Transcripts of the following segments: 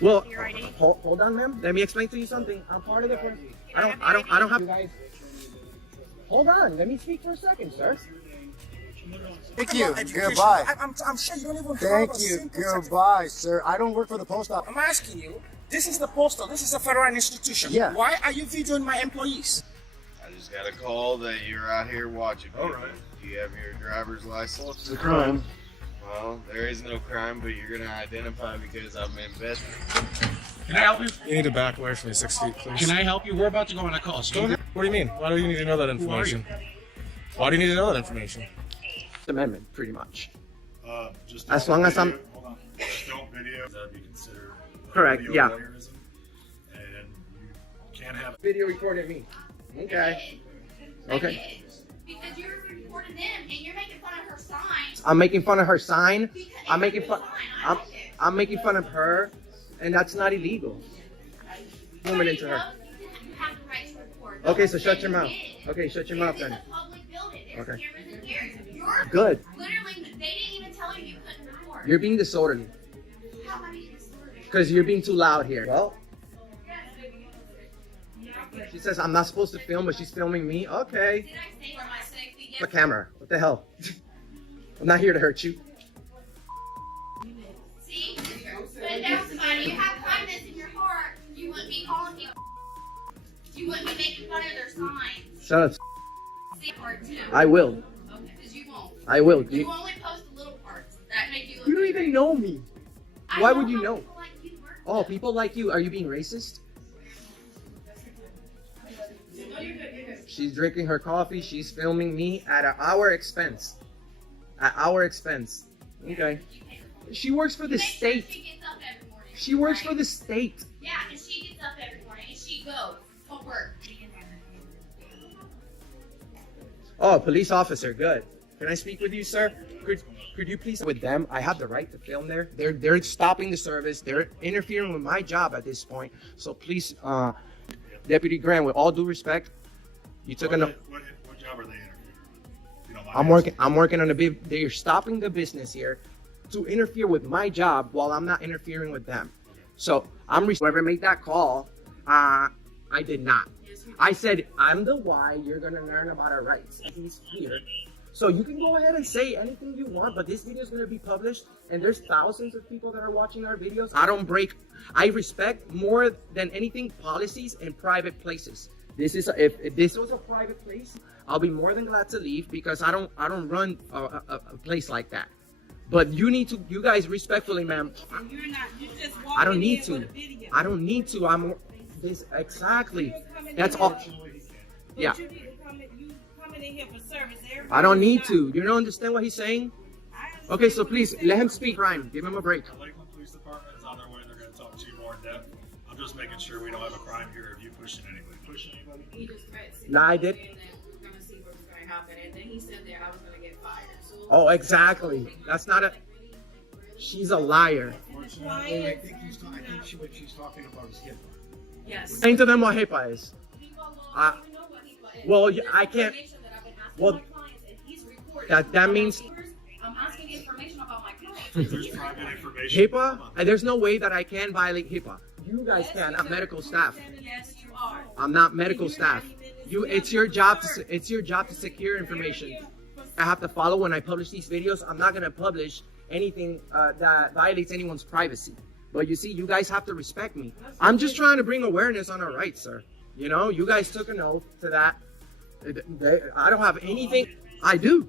Well, Your ID? hold on, ma'am. Let me explain to you something. I'm part of the first. I don't have. You guys, hold on. Let me speak for a second, sir. Thank you. Goodbye. I'm sure you don't even have Thank a you. simple text. Goodbye, sir. I don't work for the post office. I'm asking you, this is the postal, this is a federal institution. Yeah. Why are you videoing my employees? I just got a call that you're out here watching people. All right. Do you have your driver's license? It's a crime. Well, there is no crime, but you're gonna identify because I'm invested. Can I help you? You need to back away from me 6 feet, please. Can I help you? We're about to go on a call. So What do you mean? Why do you need to know that information? Why do you need to know that information? First Amendment, pretty much. Just As don't long as I'm- video- Hold on. Just don't video. That'd be considered Correct, video yeah. voyeurism, and you can't have. Video recorded me. Okay. Okay. Because you're recording them and you're making fun of her sign. I'm making fun of her sign. Because I'm it's making her fun. sign. I I'm, like it. I'm making fun of her, and that's not illegal. Zooming into her. You have the right to record. Okay, so Don't shut say your you mouth. did. Okay, shut your mouth This is then. a public building. There's Okay. cameras in here. You're Good. literally, they didn't even tell you you couldn't record. You're being disorderly How am I being disorderly? because you're being too loud here. Well, she says I'm not supposed to film, but she's filming me. Okay. Did I say for my safety? The camera. What the hell? I'm not here to hurt you. See? But that's somebody. You have kindness in your heart. You wouldn't be calling people. You wouldn't be making fun of their signs. Shut up. See part two. I will. Okay, because you won't. I will. You You, only post the little parts that make you look you don't good. even know me. I Why would you how know? people like you work. Oh, people like you. Are you being racist? No, you're good, you're good. She's drinking her coffee. She's filming me at our expense. At our expense. Okay. You pay her. She works for the Make sure state. She gets up every morning. She works for right? the state. Yeah, and she gets up every morning and she goes to work. Oh, police officer. Good. Can I speak with you, sir? Could you please with them? I have the right to film there. They're stopping the service. They're interfering with my job at this point. So please, Deputy Grant, with all due respect, you took What an. job are they interviewing? You don't mind I'm working on a big. They're stopping the business here to interfere with my job while I'm not interfering with them. So whoever made that call, I did not. I said I'm the why. You're gonna learn about our rights. He's here. So you can go ahead and say anything you want, but this video is going to be published, and there's thousands of people that are watching our videos. I respect more than anything policies in private places. This is if this was a private place, I'll be more than glad to leave because I don't run a place like that. But you guys respectfully, ma'am. And you're not, you just I don't walking need in to. with a video. I don't need to. I'm this exactly. You're coming That's in all. here- but Yeah. you need to come in, you coming in here for service. I don't need Everybody's to. You don't understand what he's saying? not- I understand Okay, so what please you're let him saying. speak. Ryan, give him a break. The Lakeland Police Department is on their way. They're going to talk to you more in depth. I'm just making sure we don't have a crime here of you pushing anybody. Pushing anybody? He just threatened No, I did. and then we're gonna see what's gonna happen. And then he said that I was gonna get fired. So Oh, exactly. That's not a. She's a liar. Unfortunately, I think what she's talking about is HIPAA. yes. Explain to them what HIPAA is. I don't even know what he was. well, This is I can't- information that I've been asking well, my clients, and he's recording. that means- I'm asking information about my clients. There's private information. HIPAA? There's no way that I can violate HIPAA. You guys can. I'm medical staff. Yes, you are. I'm not medical staff. It's your job to secure information. I have to follow when I publish these videos. I'm not gonna publish anything that violates anyone's privacy. But you see, you guys have to respect me. I'm just trying to bring awareness on our rights, sir. You know, you guys took an oath to that. I don't have anything. I do.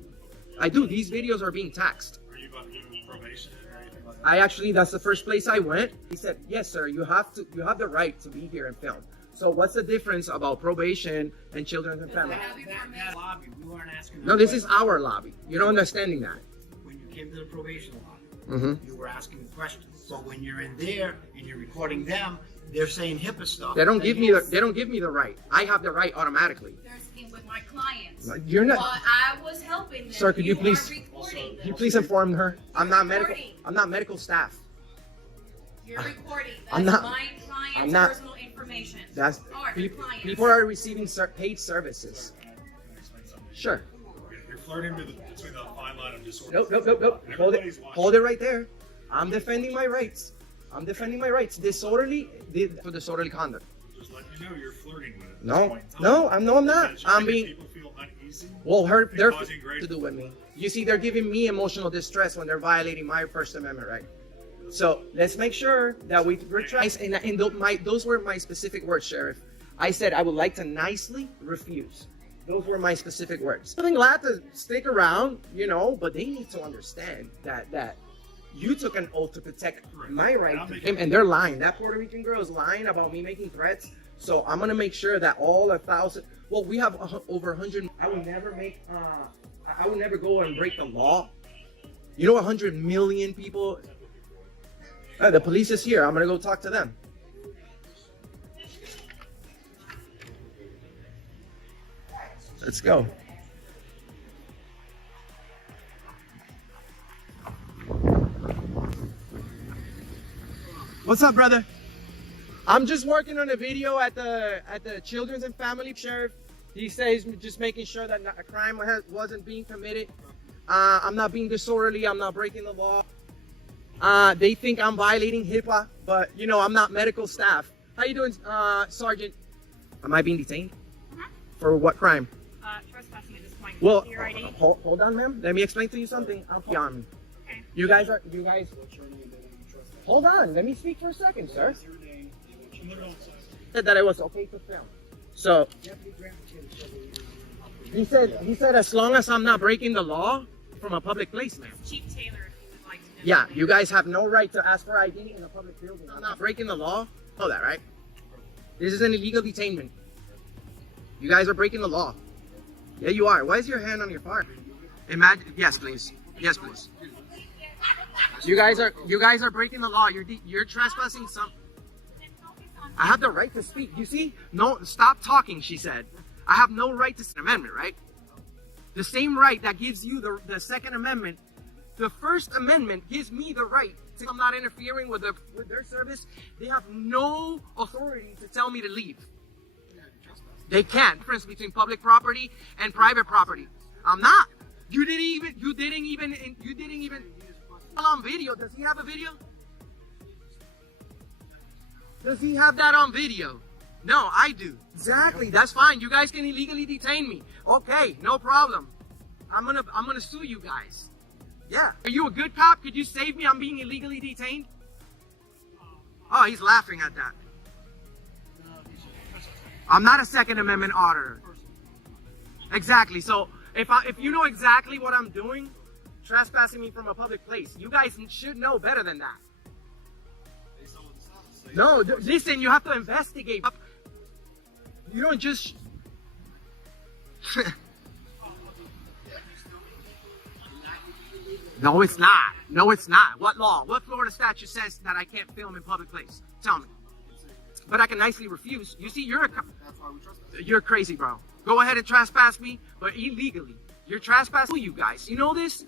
These videos are being taxed. Are you about to give them probation or anything like that? I actually, that's the first place I went. He said, yes, sir, you have the right to be here and film. So what's the difference about probation and children and family? That lobby, we weren't asking. No, this is our lobby. You're not understanding that. When you came to the probation lobby, Mm-hmm. you were asking questions. But when you're in there and you're recording them, they're saying HIPAA stuff. They don't give me the right. I have the right automatically. They're speaking with my clients. You're But not. I was helping them. Sir, could you please- are recording them. Can you please inform her? I'm not medical staff. You're recording. That's I'm not- my client's I'm not- personal information. That's Are the clients. people are receiving paid services. Can I explain something? Sure. You're flirting between the fine line of disorder. Nope. Hold it. Everybody's watching. Hold it right there. I'm defending my rights. I'm defending my rights. For disorderly conduct. Just letting you know you're flirting with it. at this No, point in time. no, I'm not. Because you're I'm making being. people feel uneasy. Well, they're causing great- to do with me. You see, they're giving me emotional distress when they're violating my First Amendment right. So let's make sure that we're trying. And those were my specific words, Sheriff. I said I would like to nicely refuse. Those were my specific words. I'm glad to stick around, but they need to understand that you took an oath to protect my right to him, and they're lying. That Puerto Rican girl is lying about me making threats. So I'm gonna make sure that all 1,000. Well, we have over 100. I would never make. I would never go and break the law. 100 million people. The police is here. I'm gonna go talk to them. Let's go. What's up, brother? I'm just working on a video at the Children's and Family Sheriff. He says just making sure that a crime wasn't being committed. I'm not being disorderly. I'm not breaking the law. They think I'm violating HIPAA, but I'm not medical staff. How you doing, Sergeant? Am I being detained? For what crime? Trespassing at this point. Well, Your ID? hold on, ma'am. Let me explain to you something. Okay. You guys. Hold on. Let me speak for a second, sir. Said that it was okay to film. So he said as long as I'm not breaking the law from a public place, ma'am. Chief Taylor, if you would like to know. Yeah, you guys have no right to ask for ID in a public building. I'm not breaking the law. Know that, right? This is an illegal detainment. You guys are breaking the law. Yeah, you are. Why is your hand on your heart? Imagine. Yes, please. Yes, please. You guys are breaking the law. You're trespassing some. I have the right to speak. You see? No, stop talking, she said. I have no right to Second Amendment, right? The same right that gives you the Second Amendment. The First Amendment gives me the right to. I'm not interfering with their service. They have no authority to tell me to leave. They can't. Difference between public property and private property. I'm not. You didn't even on video. Does he have a video? Does he have that on video? No, I do. Exactly. That's fine. You guys can illegally detain me. Okay, no problem. I'm gonna sue you guys. Yeah. Are you a good cop? Could you save me? I'm being illegally detained. Oh, he's laughing at that. I'm not a Second Amendment auditor. Exactly. So if you know exactly what I'm doing, trespassing me from a public place, you guys should know better than that. No, listen, you have to investigate. You don't just. No, it's not. No, it's not. What law? What Florida statute says that I can't film in public place? Tell me. But I can nicely refuse. You see, you're crazy, bro. Go ahead and trespass me, but illegally. You're trespassing you guys. You know this?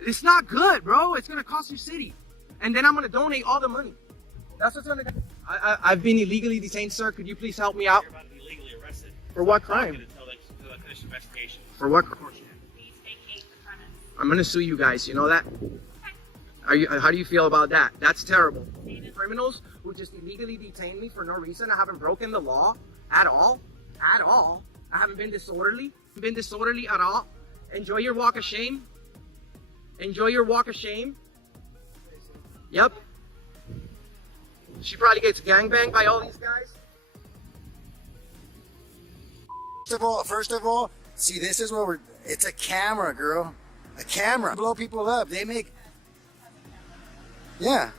It's not good, bro. It's gonna cost your city. And then I'm gonna donate all the money. That's what's gonna. I've been illegally detained, sir. Could you please help me out? You're about to be legally arrested. For what crime? Until they finish the investigation. For what crime? Please vacate the premise. I'm gonna sue you guys. You know that? How do you feel about that? That's terrible. Criminals who just illegally detain me for no reason. I haven't broken the law at all. At all. I haven't been disorderly. At all. Enjoy your walk of shame. Enjoy your walk of shame. Yep. She probably gets gangbanged by all these guys. First of all, see, this is what it's a camera, girl. A camera. Blow people up. They make, yeah.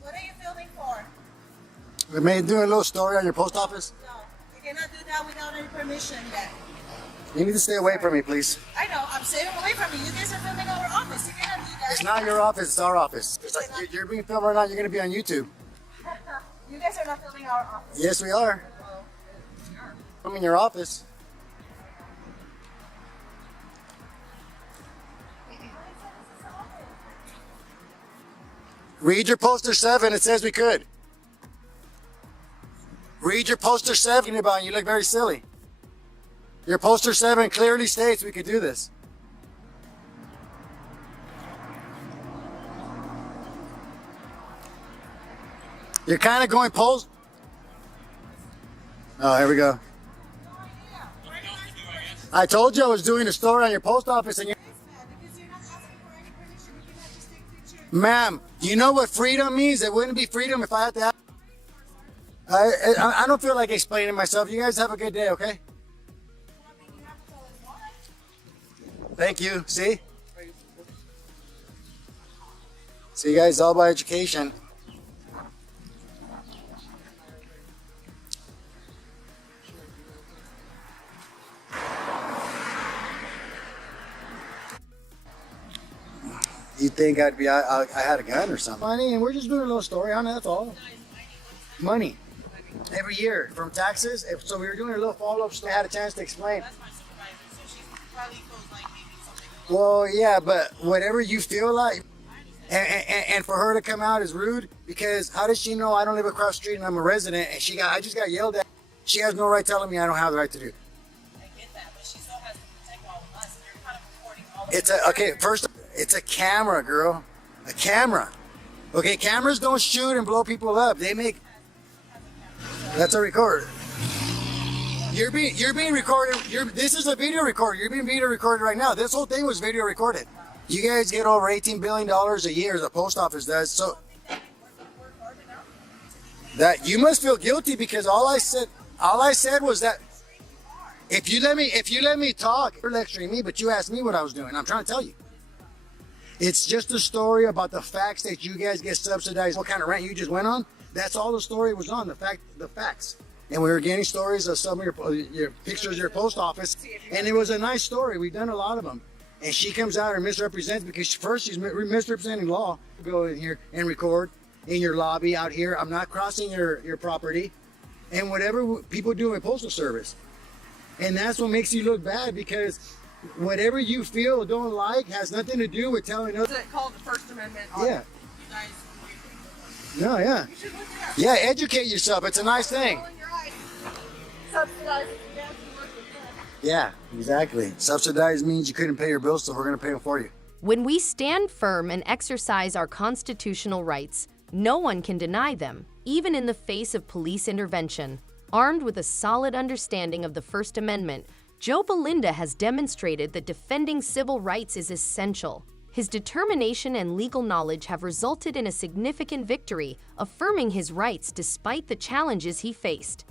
What are you filming for? We may do a little story on your post office. No, you cannot do that without any permission yet. You need to stay away from me, please. I know, I'm staying away from you. You guys are filming our office. You cannot do that. It's not your office, it's our office. It's like you're being filmed right now, you're going to be on YouTube. You guys are not filming our office. Yes, we are. I'm in your office. Read your poster 7, it says we could. Read your poster 7 about you look very silly. Your poster 7 clearly states we could do this. You're kind of going post. Oh, here we go. I told you I was doing a story on your post office, and ma'am, you know what freedom means? It wouldn't be freedom if I had to have... I don't feel like explaining myself. You guys have a good day, okay? Thank you. See? See, guys, it's all about education. You think I'd be, I had a gun or something? Money, and we're just doing a little story on it, that's all. Money. Every year from taxes. So we were doing a little follow-up story. I had a chance to explain. That's my supervisor, so she probably feels like maybe something. Well, yeah, but whatever you feel like. And for her to come out is rude, because how does she know I don't live across the street and I'm a resident, and I just got yelled at. She has no right telling me I don't have the right to do. I get that, but she still has to protect all of us, and they're kind of recording all of It's okay, first, it's a camera, girl. A camera. Okay, cameras don't shoot and blow people up. They make... That's a record. You're being recorded. This is a video recorder. You're being video recorded right now. This whole thing was video recorded. You guys get over $18 billion a year, the post office does. So that you must feel guilty, because all I said was that if you let me talk, you're lecturing me, but you asked me what I was doing. I'm trying to tell you. It's just a story about the facts that you guys get subsidized. What kind of rant you just went on? That's all the story was on, the facts. And we were getting stories of some of your pictures of your post office, and it was a nice story. We've done a lot of them. And she comes out and misrepresents, because first she's misrepresenting law. Go in here and record in your lobby out here. I'm not crossing your property, and whatever people do in postal service. And that's what makes you look bad, because whatever you feel or don't like has nothing to do with telling us. Is it called the First Amendment Audit? Yeah. No, yeah. Yeah, educate yourself. It's a nice thing. Yeah, exactly. Subsidized means you couldn't pay your bills, so we're going to pay them for you. When we stand firm and exercise our constitutional rights, no one can deny them, even in the face of police intervention. Armed with a solid understanding of the First Amendment, Joe Belinda has demonstrated that defending civil rights is essential. His determination and legal knowledge have resulted in a significant victory, affirming his rights despite the challenges he faced.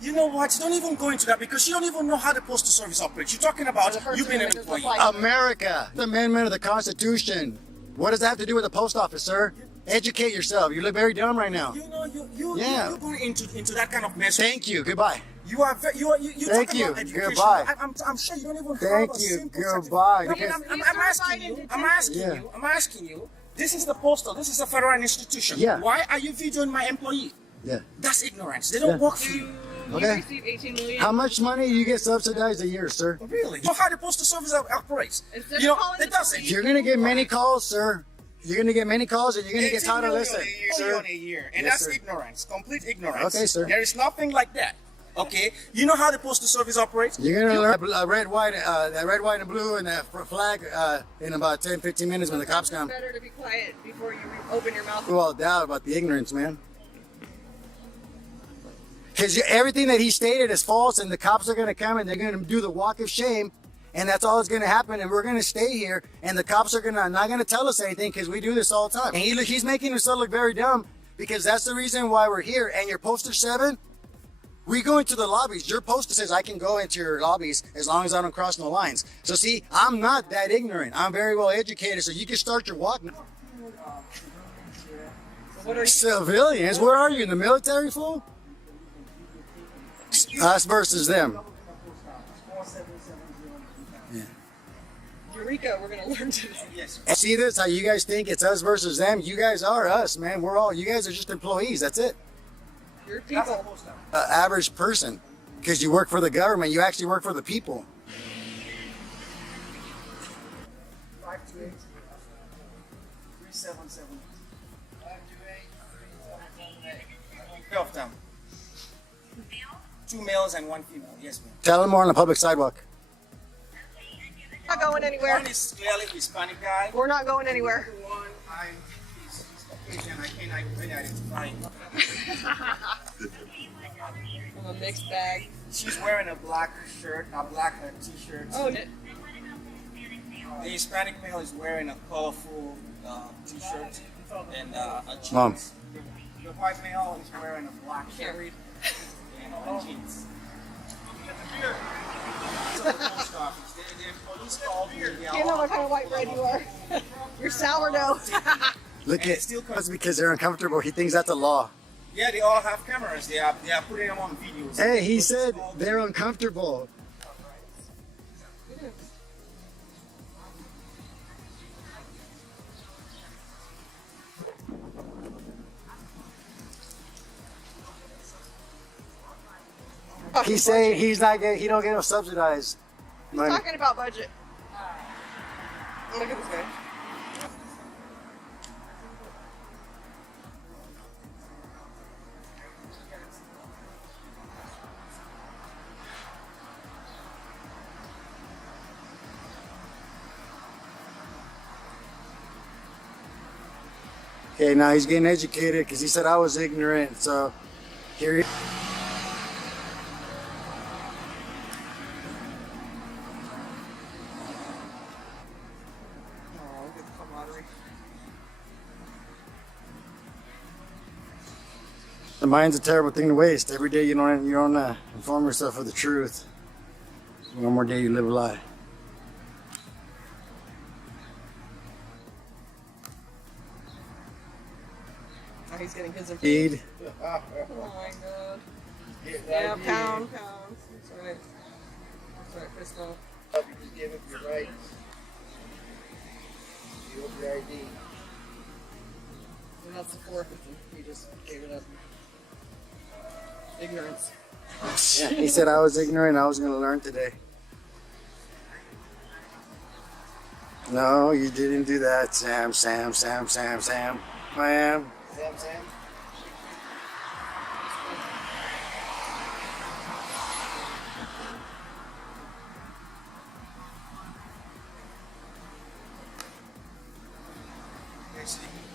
You know what? Don't even go into that, because you don't even know how the postal service operates. You're talking about you being an employee. America, the amendment of the Constitution. What does that have to do with the post office, sir? Educate yourself. You look very dumb right now. You know, you're going into that kind of mess. Thank you. Goodbye. You are Thank talking you. about education. Goodbye. I'm sure you don't even Thank have a you. simple Goodbye. certificate. I'm asking you. This is the postal. This is a federal institution. Yeah. Why are you videoing my employee? Yeah. That's ignorance. They don't work for you. Okay. You receive $18 million. How much money do you get subsidized a year, sir? Really? You know how the postal service operates? Instead You know, of calling it the doesn't. police, You're going to get many calls, sir. You're going to get many calls, and you're going to get tired of listening, sir. A year, and Yes, that's sir. ignorance, complete ignorance. Okay, sir. There is nothing like that. Okay, you know how the postal service operates? You're going to learn red, white, and blue, and that flag in about 10, 15 minutes when the cops come. It's better to be quiet before you open your mouth. Well, doubt about the ignorance, man. Because everything that he stated is false, and the cops are going to come and they're going to do the walk of shame, and that's all that's going to happen. And we're going to stay here, and the cops are not going to tell us anything, because we do this all the time. And he's making himself look very dumb, because that's the reason why we're here. And your poster 7, we go into the lobbies. Your poster says I can go into your lobbies as long as I don't cross no lines. So see, I'm not that ignorant. I'm very well educated, so you can start your walk now. What are you? Civilians? Where are you, in the military, fool? Us versus them. Yeah. Eureka, we're going to learn today. Yes. See this? How you guys think it's us versus them? You guys are us, man. You guys are just employees. That's it. You're people. Average person. Because you work for the government. You actually work for the people. 528 3778. 12 of them. 2 males and 1 female. Yes, ma'am. Tell them more on the public sidewalk. We're not going anywhere. One is clearly Hispanic guy. We're not going anywhere. One, he's Caucasian. I can't identify him. A mixed bag. She's wearing a black shirt, a black t-shirt. Oh, the Hispanic male is wearing a colorful t-shirt and a jeans. Mom. The white male is wearing a black shirt and jeans. You know what kind of white bread you are. You're sourdough. Look at that's because they're uncomfortable. He thinks that's a law. Yeah, they all have cameras. They are putting them on videos. Hey, he said they're uncomfortable. He say he don't get no subsidized He's money. talking about budget. Look at this guy. Okay, now he's getting educated because he said I was ignorant. So here he. The mind's a terrible thing to waste. Every day you don't inform yourself of the truth. One more day you live a lie. Oh, he's getting his Feed. Oh my god. Yeah, pound. That's right. That's right, Crystal. You just give up your rights. You give up your ID. And that's the fourth. He just gave it up. Ignorance. Yeah, he said I was ignorant. I was going to learn today. No, you didn't do that, Sam. I am. Sam.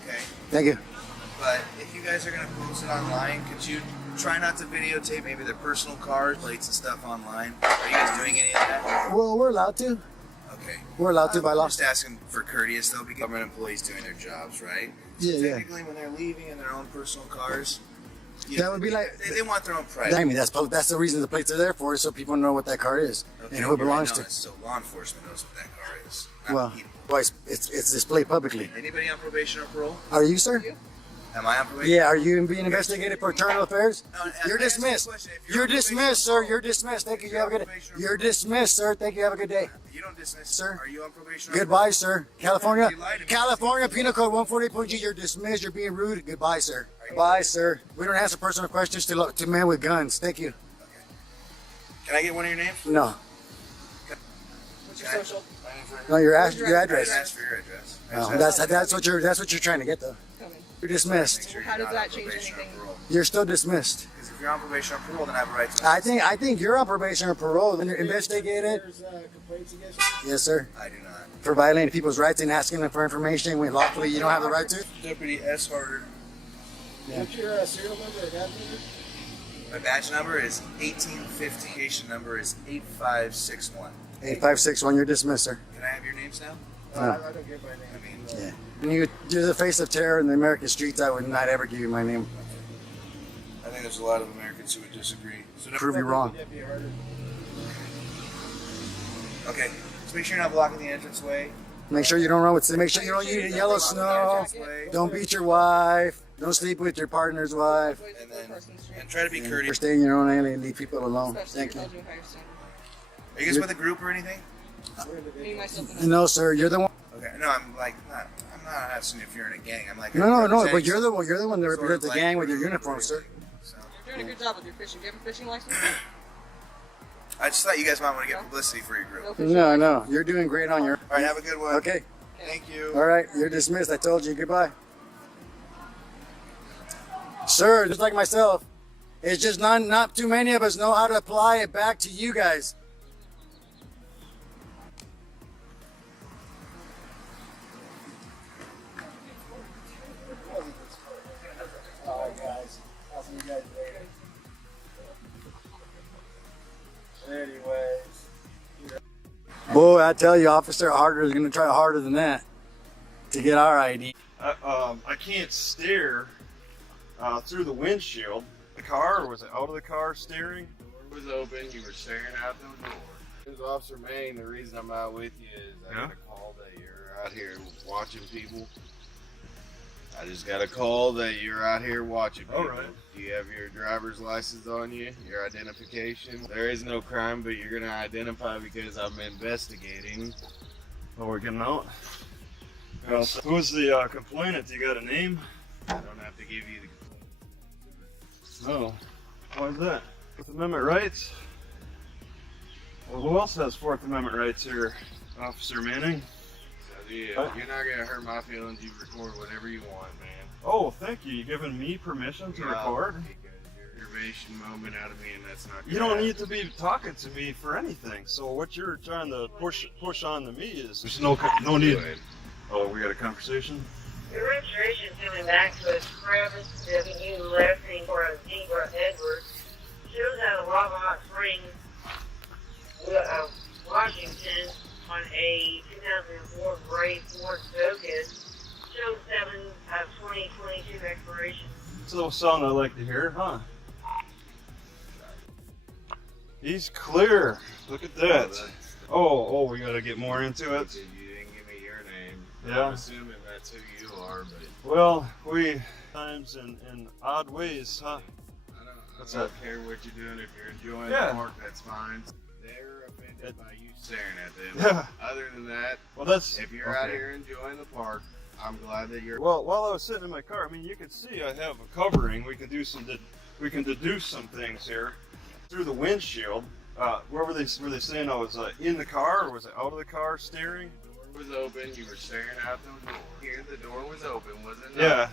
Okay. Thank you. But if you guys are going to post it online, could you try not to videotape maybe their personal cars, plates and stuff online? Are you guys doing any of that? Well, we're allowed to. Okay. We're allowed to by law. I'm just asking for courteous though, because government employees doing their jobs, right? Yeah, so yeah. technically, when they're leaving in their own personal cars, That would be like they want their own privacy. I mean, that's the reason the plates are there for, is so people know what that car is Okay, and who it you're belongs right, to. no, so law enforcement knows what that car is. Not Well, people. it's displayed publicly. Anybody on probation or parole? Are you, sir? Am I on probation? Yeah. Are you being investigated for internal affairs? No, You're I asked you a dismissed. question. If You're on probation dismissed, or sir. parole- You're dismissed. Thank you. if You have a you're good on day. probation or You're parole- dismissed, sir. Thank you. Have a good day. You don't dismiss, Sir. Are you on probation or Goodbye, sir. California, You lied to me. California Penal Code 148.G. You're dismissed. You're being rude. Goodbye, sir. Bye, sir. We don't answer personal questions to men with guns. Thank you. Can I get one of your names? No. What's your social? No, your Where's your your I address. didn't ask for your address. I No, just asked that's what you're trying to get though. Coming. You're dismissed. make sure How you're does not that on change probation or anything? parole. You're still dismissed. Because if you're on probation or parole, then I have a right to. I think you're on probation or parole. When you're investigated. Yes, sir. I do not. For violating people's rights and asking them for information when lawfully you don't have the right to. Deputy S. Harder. Yeah. What's your serial number or badge number? My badge number is 1850. Application number is 8561. 8561. You're dismissed, sir. Can I have your names now? No. I don't get my name. I mean, Yeah. When you're the face of terror in the American streets, I would not ever give you my name. I think there's a lot of Americans who would disagree. So Prove you wrong. Okay. Just make sure you're not blocking the entranceway. Make sure you don't run with. Make sure you don't eat yellow snow. Don't beat your wife. Don't sleep with your partner's wife. And try to be courteous. Stay in your own lane and leave people alone. Thank you. Are you guys with a group or anything? Me, myself, and No, sir. You're the one. Okay. No, I'm not asking if you're in a gang. I'm like. No. But representing you're the one that sort of represents the like gang with your group or uniform, sir. anything. So, You're doing a good job with your fishing. Do you have a fishing license? I just thought you guys might want to get publicity for your group. No. You're doing great on your. All right. Have a good one. Okay. Thank you. All right. You're dismissed. I told you. Goodbye. Sir, just like myself, it's just not too many of us know how to apply it back to you guys. All right, guys. I'll see you guys later. Boy, I tell you, Officer Harder is going to try harder than that to get our ID. I can't stare through the windshield. The car, or was it out of the car staring? The door was open, you were staring out the door. This is Officer Maine. The reason I'm out with you is I got a call that you're out here watching people. I just got a call that you're out here watching people. All right. Do you have your driver's license on you? Your identification? There is no crime, but you're gonna identify because I'm investigating. Oh, we're getting out? Well, who's the complainant? Do you got a name? I don't have to give you the Oh, why is that? Fourth Amendment rights? Well, who else has Fourth Amendment rights here? Officer Manning? So, yeah, you're not gonna hurt my feelings. You record whatever you want, man. Oh, thank you. You giving me permission to record? Because you're erasing moment out of me, and that's not. You don't need to be talking to me for anything. So what you're trying to push on to me is there's no need. Oh, we got a conversation. Your registration is coming back to us, Travis W. Lessing for a Zebra Edwards. Shows out of Lava Hot Springs, Washington, on a 2004 gray Ford Focus. Shows 7/2022 expiration. It's a little song I like to hear, huh? He's clear. Look at that. Oh, we gotta get more into it. You didn't give me your name. Yeah. I'm assuming that's who you are, but Well, we times in odd ways, huh? I don't care what you're doing. If you're enjoying Yeah. the park, that's fine. They're offended by you staring at them. Yeah. Other than that, Well, that's if you're out here enjoying the park, I'm glad that you're. Well, while I was sitting in my car, I mean, you can see I have a covering. We can deduce some things here through the windshield. Where were they saying I was in the car, or was it out of the car staring? The door was open. You were staring out the door. Here, the door was open, wasn't it? Yeah.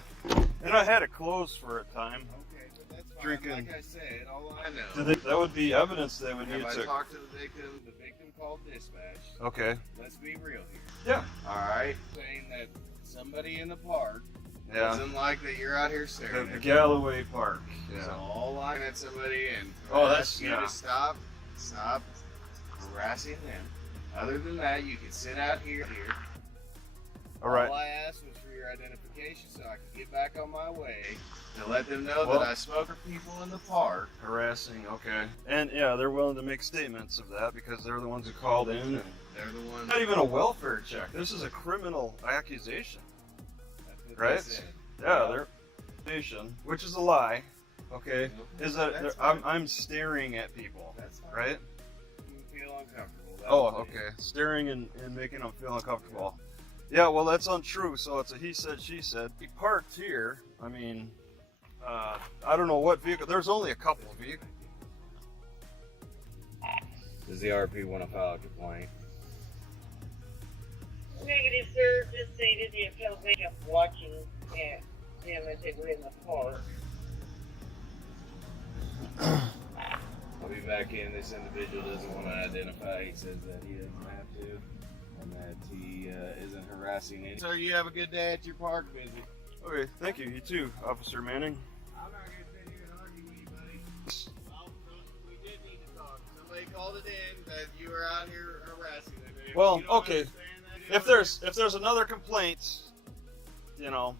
And I had it closed for a time. Okay, but that's fine. Drinking. Like I said, all I know. That would be evidence they would If need I to. talk to the victim called dispatch. Okay. Let's be real here. Yeah. All right. Saying that somebody in the park Yeah. doesn't like that you're out here staring. The Galloway Park. So Yeah. all I at somebody and that's you to stop harassing them. Other than that, you can sit out here. All right. All I asked was for your identification so I could get back on my way to let them know Well- that I spoke to people in the park. Harassing. Okay. And yeah, they're willing to make statements of that because they're the ones who called in. And They're the ones. not even a welfare check. This is a criminal accusation. That's what Right? they said. Yeah, they're accusation, which is a lie. Okay. Is that That's I'm staring at people. That's fine. Right? You feel uncomfortable. That Oh, was it. okay. Staring and making them feel uncomfortable. Yeah, well, that's untrue. So it's a he said, she said. He parked here. I mean, I don't know what vehicle. There's only a couple of vehicles. Does the RP want to file a complaint? Negative, sir. Just stated the appeal watching them as they were in the park. I'll be back in. This individual doesn't want to identify. He says that he doesn't have to, and that he isn't harassing any. Sir, you have a good day at your park visit. Okay, thank you. You too, Officer Manning. I'm not going to sit here and argue with you, buddy. Well, we did need to talk. Somebody called it in that you were out here harassing them. If Well, you don't okay. understand that, If there's another complaint, you know,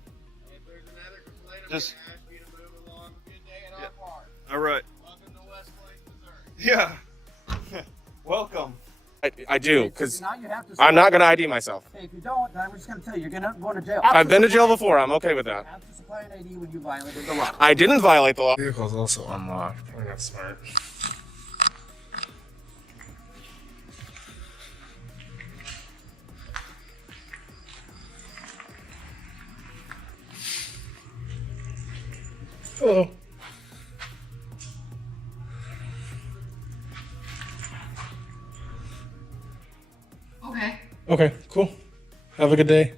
if there's another complaint, I'm just- going to ask you to move along. Good day at our park. all right. Welcome to West Plains, Missouri. Yeah. Welcome. I do, because Now you have to I'm not going to ID myself. Hey, if you don't, then I'm just going to tell you, you're going to go to jail. I've been to jail before. I'm okay with that. You have to supply an ID when you violated the law. I didn't violate the law. The vehicle's also unlocked. I think that's smart. Hello. Okay. Okay, cool. Have a good day.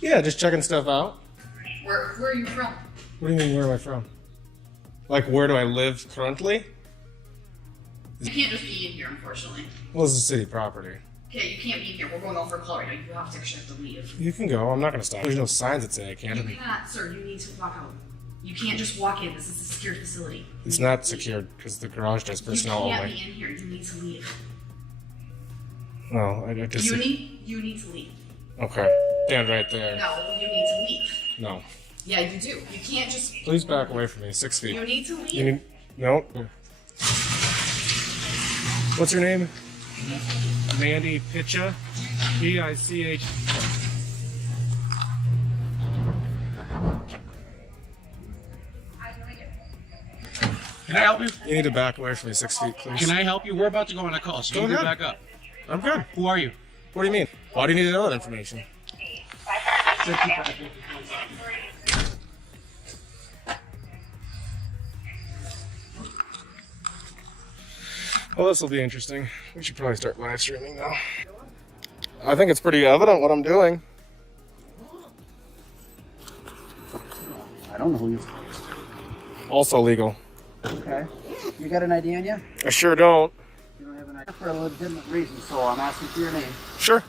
Yeah, just checking stuff out. Where are you from? What do you mean, where am I from? Like, where do I live currently? You can't just be in here, unfortunately. Well, this is city property. Okay, you can't be in here. We're going over a call right now. You have to actually have to leave. You can go. I'm not going to stop. There's no signs that say I can't. You cannot, sir. You need to walk out. You can't just walk in. This is a secured facility. It's not secured because the garage does personnel You can't only. be in here. You need to leave. No, I just. You need to leave. Okay. Stand right there. No, you need to leave. No. Yeah, you do. You can't just. Please back away from me. 6 feet. You need to leave. You need. No. What's your name? Mandy Pitcha. P-I-C-H. Can I help you? You need to back away from me 6 feet, please. Can I help you? We're about to go on a call, so you Go need to ahead. back up. I'm good. Who are you? What do you mean? Why do you need to know that information? Well, this will be interesting. We should probably start live streaming now. I think it's pretty evident what I'm doing. I don't know who you Also legal. Okay. You got an ID on you? I sure don't. You don't have an ID for a legitimate reason, so I'm asking for your name. Sure.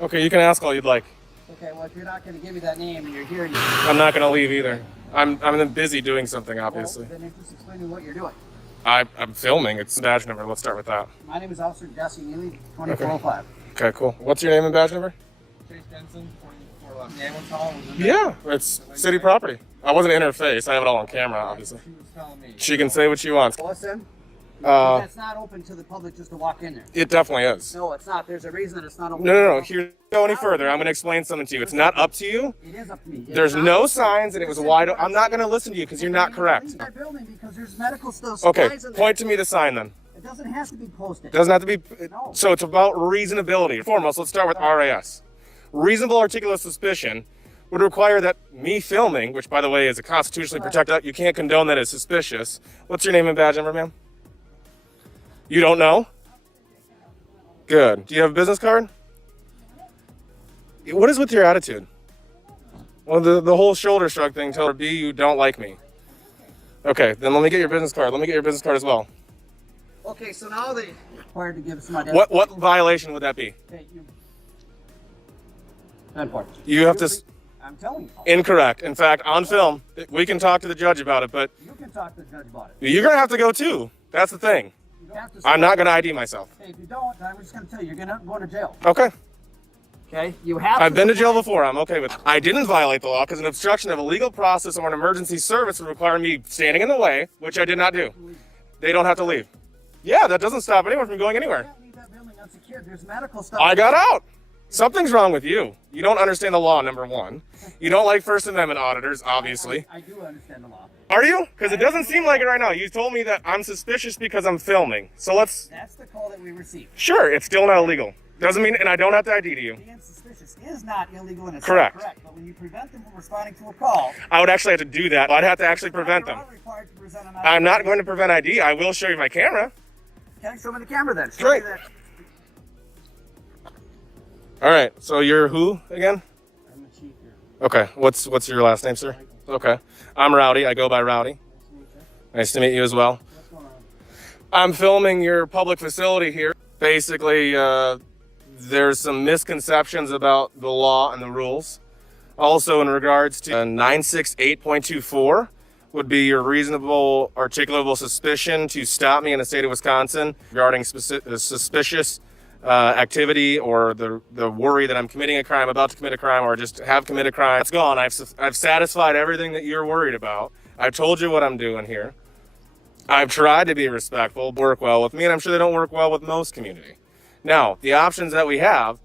Okay, you can ask all you'd like. Okay, well, if you're not going to give me that name and you're here, I'm not going to leave either. I'm busy doing something, obviously. Well, then just explain to me what you're doing. I'm filming. It's badge number. Let's start with that. My name is Officer Jesse Neely, 2405. Okay, cool. What's your name and badge number? Chase Benson, 2411. Yeah, what's all was in Yeah, it's city property. I wasn't in her face. I have it all on camera, obviously. She was telling me. She can say what she wants. Listen, it's not open to the public just to walk in there. It definitely is. No, it's not. There's a reason that it's not open. No. Here, go any further. I'm going to explain something to you. It's not up to you. It is up to me. There's no signs, and it was wide open. I'm not going to listen to you because you're not correct. Leave that building because there's medical stuff. Okay, supplies in there. point to me the sign then. It doesn't have to be posted. Doesn't have to be. No. So it's about reasonability. Foremost, let's start with RAS. Reasonable articulate suspicion would require that me filming, which by the way is a constitutionally protected, you can't condone that as suspicious. What's your name and badge number, ma'am? You don't know? Good. Do you have a business card? What is with your attitude? Well, the whole shoulder shrug thing tells her, B, you don't like me. Okay, then let me get your business card. Let me get your business card as well. Okay, so now they required to give us some What violation would that be? Okay, None part. You have to... I'm telling you. Incorrect. In fact, on film, we can talk to the judge about it, but You can talk to the judge about it. you're going to have to go too. That's the thing. You don't have to I'm not going to ID myself. Okay, if you don't, then I'm just going to tell you, you're going to go to jail. Okay. Okay? You have I've been to jail before. I'm okay with it. I didn't violate the law because an obstruction of a legal process or an emergency service would require me standing in the way, which I did not do. They don't have to leave. Yeah, that doesn't stop anyone from going anywhere. You can't leave that building unsecured. There's medical stuff. I got out. Something's wrong with you. You don't understand the law, number one. You don't like First Amendment auditors, obviously. I do understand the law. Are you? Because it doesn't seem like it right now. You told me that I'm suspicious because I'm filming. So let's... That's the call that we received. Sure, it's still not illegal. Doesn't mean... And I don't have to ID to you. Being suspicious is not illegal in itself. Correct. But when you prevent them from responding to a call... I would actually have to do that. I'd have to actually prevent them. required to present an I'm not going to prevent ID. I will show you my camera. Okay, show me the camera then. Show Great. me that. All right. So you're who again? I'm the chief here. Okay. What's your last name, sir? Okay. I'm Rowdy. I go by Rowdy. Nice to meet you as well. What's going on? I'm filming your public facility here. Basically, there's some misconceptions about the law and the rules. Also, in regards to 968.24 would be your reasonable articulable suspicion to stop me in the state of Wisconsin regarding suspicious activity or the worry that I'm committing a crime, about to commit a crime, or just have committed a crime. It's gone. I've satisfied everything that you're worried about. I've told you what I'm doing here. I've tried to be respectful, work well with me, and I'm sure they don't work well with most community. Now, the options that we have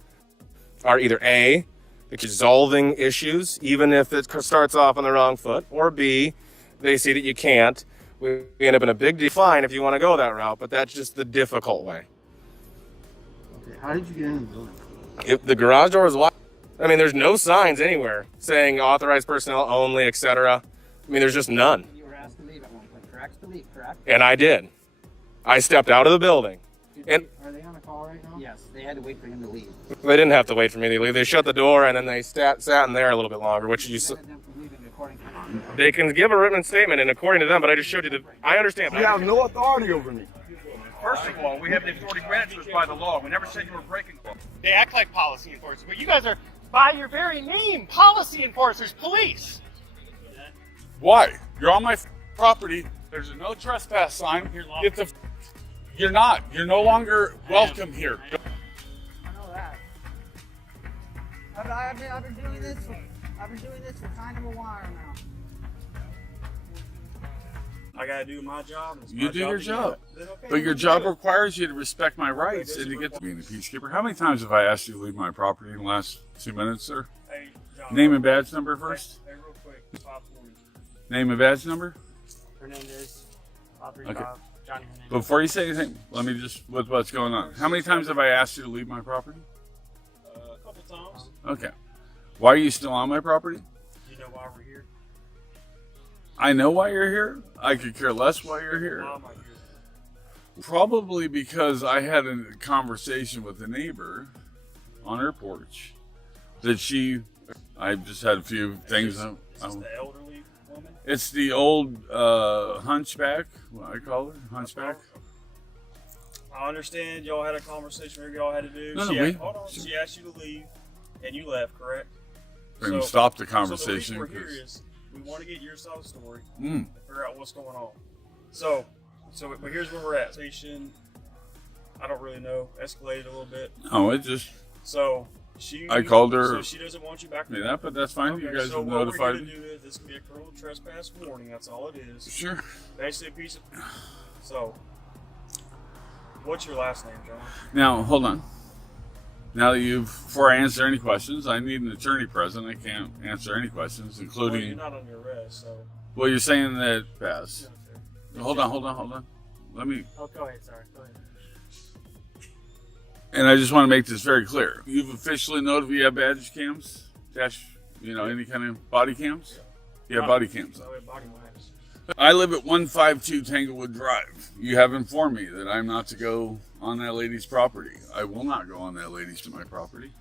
are either A, resolving issues, even if it starts off on the wrong foot, or B, they see that you can't. We end up in a big fine if you want to go that route, but that's just the difficult way. Okay, how did you get in the building? If the garage door is wide, I mean, there's no signs anywhere saying authorized personnel only, etc. I mean, there's just none. You were asked to leave at one point, correct? To leave, correct? And I did. I stepped out of the building. And Are they on a call right now? Yes, they had to wait for him to leave. they didn't have to wait for me to leave. They shut the door and then they sat in there a little bit longer, which you... Prevented them from leaving according to them. They can give a written statement, and according to them, but I just showed you the... I understand. You have no authority over me. First of all, we have the authority granted to us by the law. We never said you were breaking the law. They act like policy enforcers, but you guys are, by your very name, policy enforcers, police. Why? You're on my property. There's a no trespass sign. You're not. You're no longer welcome here. I've been doing this for kind of a while now. I gotta do my job. It's You my do your to job. do it. Then okay, But your then job do it. requires you to respect my rights and to get to being a peacekeeper. How many times have I asked you to leave my property in the last 2 minutes, sir? Hey, John, Name and badge number first. Hey, real quick, 540. Name and badge number. Hernandez, Okay. 535, Johnny Hernandez. Before you say anything, let me just, with what's going on. How many times have I asked you to leave my property? A couple times. Okay. Why are you still on my property? You know why we're here? I know why you're here. I could care less why you're here. Why am I here? Probably because I had a conversation with a neighbor on her porch that I just had a few things. Is this the elderly woman? It's the old hunchback, what I call her, hunchback. I understand y'all had a conversation, whatever y'all had to do. No, Hold on. She asked you to leave, and you left, correct? We're going to stop the conversation. So the reason we're here is we want to get your side of the story Mm. and figure out what's going on. So but here's where we're at. Station, I don't really know, escalated a little bit. Oh, it just... So I called her. So she doesn't want you back. But that's fine. Okay, You guys so have what notified we're me. gonna do is this can be a criminal trespass warning. That's all it is. Sure. Basically a piece of. So, what's your last name, John? Now, hold on. Now that before I answer any questions, I need an attorney present. I can't answer any questions, including... Well, you're not under arrest, so... Well, you're saying that... Pass. Hold on. Let me... Oh, go ahead, sorry. Go ahead. And I just want to make this very clear. You've officially noted you have badge cams? Any kind of body cams? You have body cams. No, we have body cams. I live at 152 Tanglewood Drive. You have informed me that I'm not to go on that lady's property. I will not go on that lady's to my property.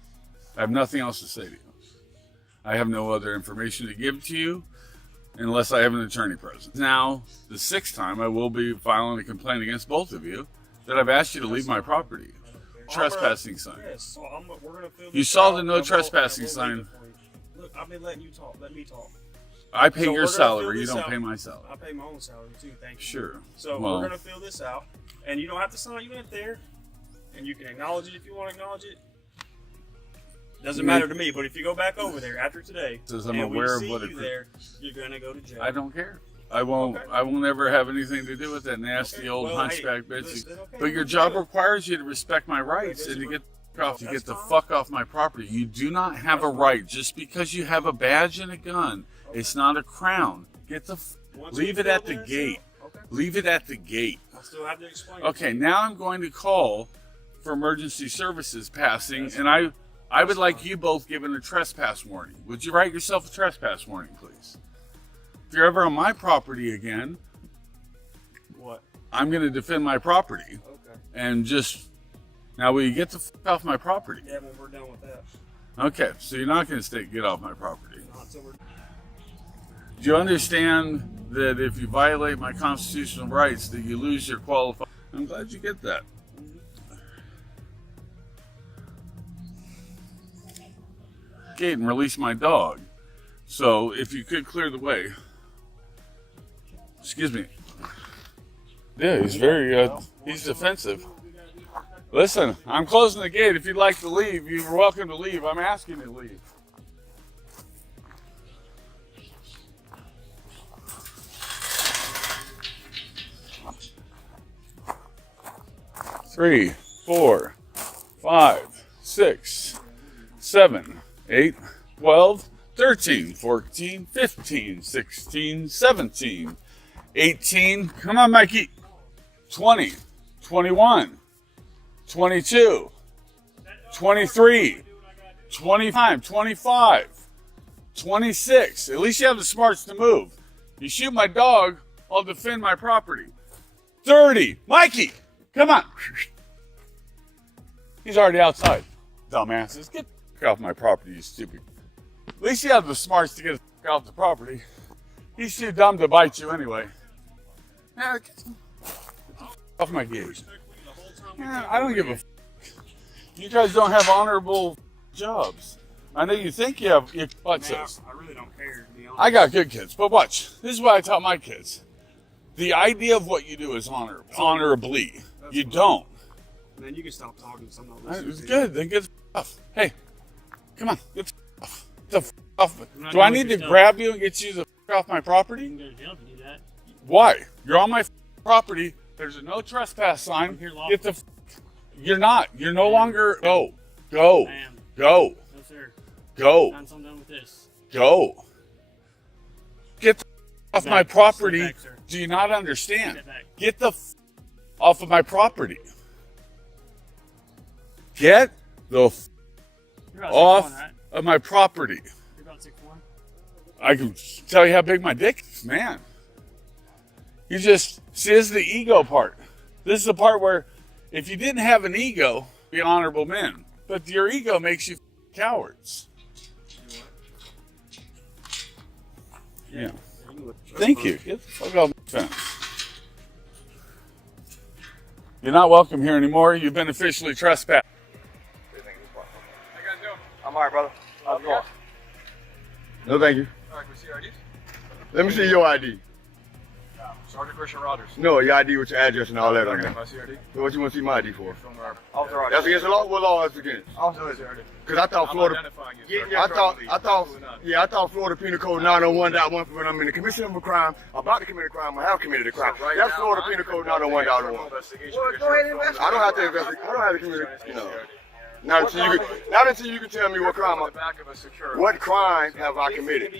I have nothing else to say to you. I have no other information to give to you unless I have an attorney present. Now, the sixth time, I will be filing a complaint against both of you that I've asked you to leave my property. Trespassing sign. Yes, so we're gonna fill You this saw out, the no and trespassing we'll sign. leave it for you. Look, I've been letting you talk. Let me talk. I pay So your we're gonna salary. fill You this don't out. pay my salary. I pay my own salary too. Thank you. Sure. So Well- we're gonna fill this out, and you don't have to sign. You went there, and you can acknowledge it if you want to acknowledge it. Doesn't matter to me. But if you go back over there after today, Says I'm and aware we of what see you it- there, you're gonna go to jail. I don't care. I won't ever have anything to do with that nasty old well, hunchback hey, bitch. listen, okay, But your let's do job it. requires you to respect my rights and to get That's the fine. fuck off my property. You do not have a right just because you have a badge and a gun. It's not a crown. Leave it at the gate. Leave it at the gate. I still have to explain. Okay, now I'm going to call for emergency services passing, and I would like you both given a trespass warning. Would you write yourself a trespass warning, please? If you're ever on my property again, What? I'm going to defend my property. Okay. And just, now will you get the fuck off my property? Yeah, when we're done with that. Okay, so you're not going to get off my property. Not till we're. Do you understand that if you violate my constitutional rights, that you lose your qualified? I'm glad you get that. Gate and release my dog. So if you could clear the way. Excuse me. Yeah, he's very, he's defensive. Listen, I'm closing the gate. If you'd like to leave, you're welcome to leave. I'm asking you to leave. Three, 4, 5, 6, 7, 8, 12, 13, 14, 15, 16, 17, 18. Come on, Mikey. 20, 21, 22, 23, 25, 25, 26. At least you have the smarts to move. You shoot my dog, I'll defend my property. 30. Mikey, come on. He's already outside. Dumbasses, get the fuck off my property, you stupid. At least you have the smarts to get the fuck off the property. He's too dumb to bite you anyway. Now, get the fuck off my gate. Yeah, I don't give a fuck. You guys don't have honorable jobs. I know you think you have your butt says. I really don't care, to be honest. I got good kids, but watch. This is what I tell my kids. The idea of what you do is honorably. You don't. Man, you can stop talking. So I'm not It's listening to you. good. Then get the fuck off. Hey, come on. Get the fuck The f off. Do I need to grab you and get you the f off my property? You can go to jail if you do that. Why? You're on my property. There's a no trespass sign. Get the. You're not. You're no longer. Go. Go. Go. No, sir. Go. I'm done with this. Go. Get the off my back. property. Step back, sir. Do you not understand? Step back. Get the off of my property. Get the You're about off 6'1", right? of my property. You're about 6'1". I can tell you how big my dick is, man. You just, see, this is the ego part. This is the part where if you didn't have an ego, be honorable men. But your ego makes you cowards. Yeah. Thank you. Get the fuck off the fence. You're not welcome here anymore. You've been officially trespassed. I'm alright, brother. How's it going? No, thank you. Alright, can we see your IDs? Let me see your ID. Sergeant Christian Rogers. No, your ID with your address and all that on Okay, there. can I see your ID? So what you want to see my ID for? Officer ID. That's against the law? What law is it against? Officer ID. Because I thought Florida, I thought Florida Penal Code 901.1 for when I'm in the commission of a crime, about to commit a crime, or have committed a crime. That's Florida Penal Code 901.1. Well, go ahead and investigate. I don't have to investigate. I don't have to commit, you know. Not until you can tell me what crime, what crime have I committed.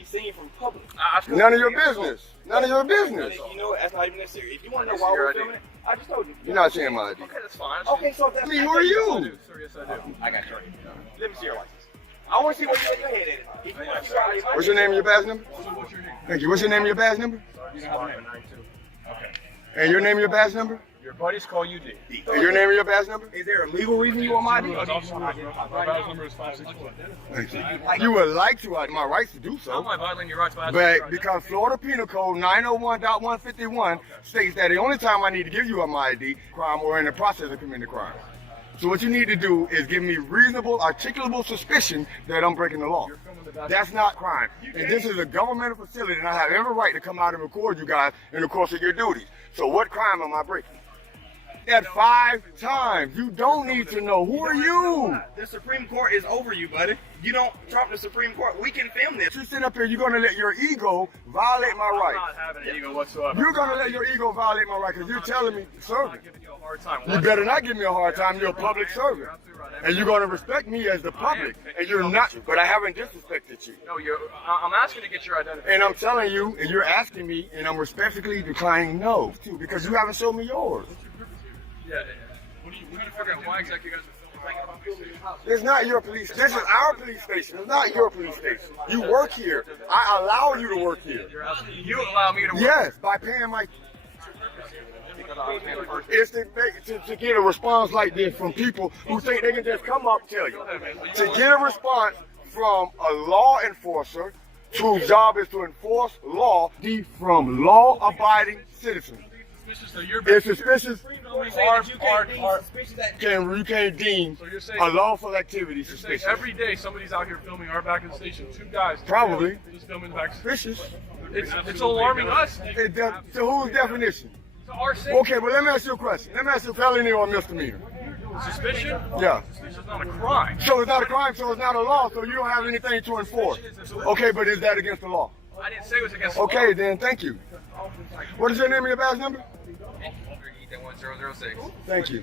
None of your business. None of your business. You know what? That's not even necessary. If you want to know why we're filming it, I just told you. You're not saying my ID. Okay, that's fine. Okay, so that's who are you? Sir, yes, I do. I got you. Let me see your license. I want to see what your head is. If you want to see your ID, What's your name and your badge number? Thank you. What's your name and your badge number? You don't have a name. Okay. And your name and your badge number? Your buddies call you D. And your name and your badge number? Is there a legal reason you want my ID? My badge number is 561. Thank you. You would like to, my rights to do so. I'm not violating your rights, But because Florida Penal Code 901.151 states that the only time I need to give you my ID, crime or in the process of committing a crime. So what you need to do is give me reasonable, articulable suspicion that I'm breaking the law. That's not crime. And this is a governmental facility, and I have every right to come out and record you guys in the course of your duties. So what crime am I breaking? That 5 times. You don't need to know. Who are you? The Supreme Court is over you, buddy. You don't trump the Supreme Court. We can film this. You sit up here, you're going to let your ego violate my rights. I'm not having an ego whatsoever. You're going to let your ego violate my rights because you're telling me, servant. giving you a hard time. You better not give me a hard time. You're a public servant. And you're going to respect me as the public. And you're not, but I haven't disrespected you. No, I'm asking to get your identity. And I'm telling you, and you're asking me, and I'm respectfully declining no, too, because you haven't shown me yours. Yeah. What are you trying to figure out why exactly you guys are filming? It's not your police. This is our police station. It's not your police station. You work here. I allow you to work here. You allow me to work? Yes, by paying my. It's to get a response like this from people who think they can just come up and tell you. To get a response from a law enforcer whose job is to enforce law from law-abiding citizens. It's suspicious. You can't deem a lawful activity suspicious. Every day somebody's out here filming our back of the station. 2 guys. Probably. Just filming the back. Suspicious. It's alarming us. To whose definition? To our safety. Okay, but let me ask you a question. Let me ask you felony or misdemeanor. Suspicion? Yeah. Suspicion is not a crime. So it's not a crime, so it's not a law, so you don't have anything to enforce. Okay, but is that against the law? I didn't say it was against the law. Okay, then thank you. What is your name and your badge number? 1006. Thank you.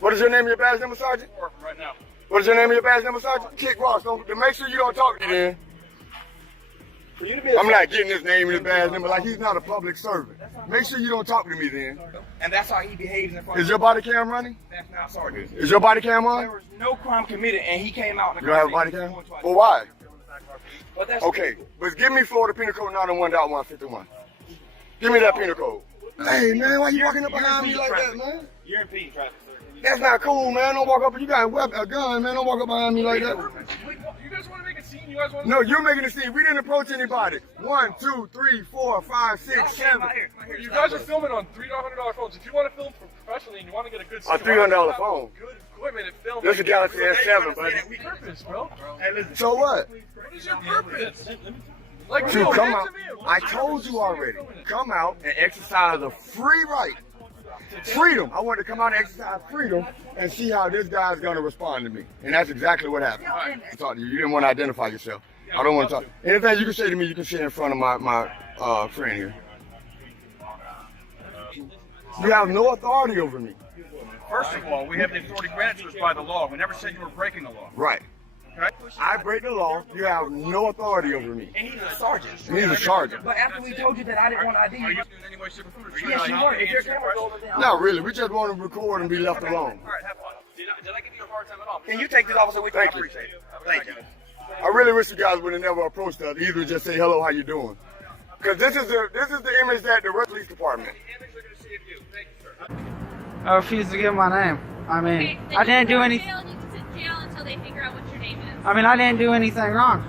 What is your name and your badge number, Sergeant? Right now. What is your name and your badge number, Sergeant? Kick Ross, to make sure you don't talk to me then. I'm not getting his name and his badge number like he's not a public servant. Make sure you don't talk to me then. And that's how he behaves in front of Is your body cam running? That's not sorry. Is your body cam on? There was no crime committed and he came out in the You don't have a body cam? Well, why? But that's okay, but give me Florida Penal Code 901.151. Give me that penal code. Hey man, why you walking up behind me like that, man? You're impeding traffic, sir. That's not cool, man. Don't walk up. You got a gun, man. Don't walk up behind me like that. You guys want to make a scene? You guys want to... No, you're making a scene. We didn't approach anybody. 1, 2, 3, 4, 5, 6, 7. You guys are filming on $300 phones. If you want to film professionally and you want to get a good scene, A $300 phone. Good equipment and film. This is a Galaxy S7, buddy. Purpose, bro. So what? What is your purpose? To come out. I told you already. Come out and exercise a free right freedom. I wanted to come out and exercise freedom and see how this guy's going to respond to me. And that's exactly what happened. I talked to you. You didn't want to identify yourself. I don't want to talk. Anything you can say to me, you can say in front of my friend here. You have no authority over me. First of all, we have the authority granted to us by the law. We never said you were breaking the law. Right. Okay? I break the law. You have no authority over me. And he's a sergeant. And he's a sergeant. But after we told you that I didn't want ID, are you in any way superfluous? Yes, you were. If your camera's over there. Not really. We just want to record and be left alone. All right, have fun. Did I give you a hard time at all? Can you take this officer with you? I appreciate it. Thank you. I really wish you guys would have never approached us. Either just say hello, how you doing? Because this is the image that the police department. I refuse to give my name. I mean, I didn't do anything. You can sit in jail until they figure out what your name is. I mean, I didn't do anything wrong.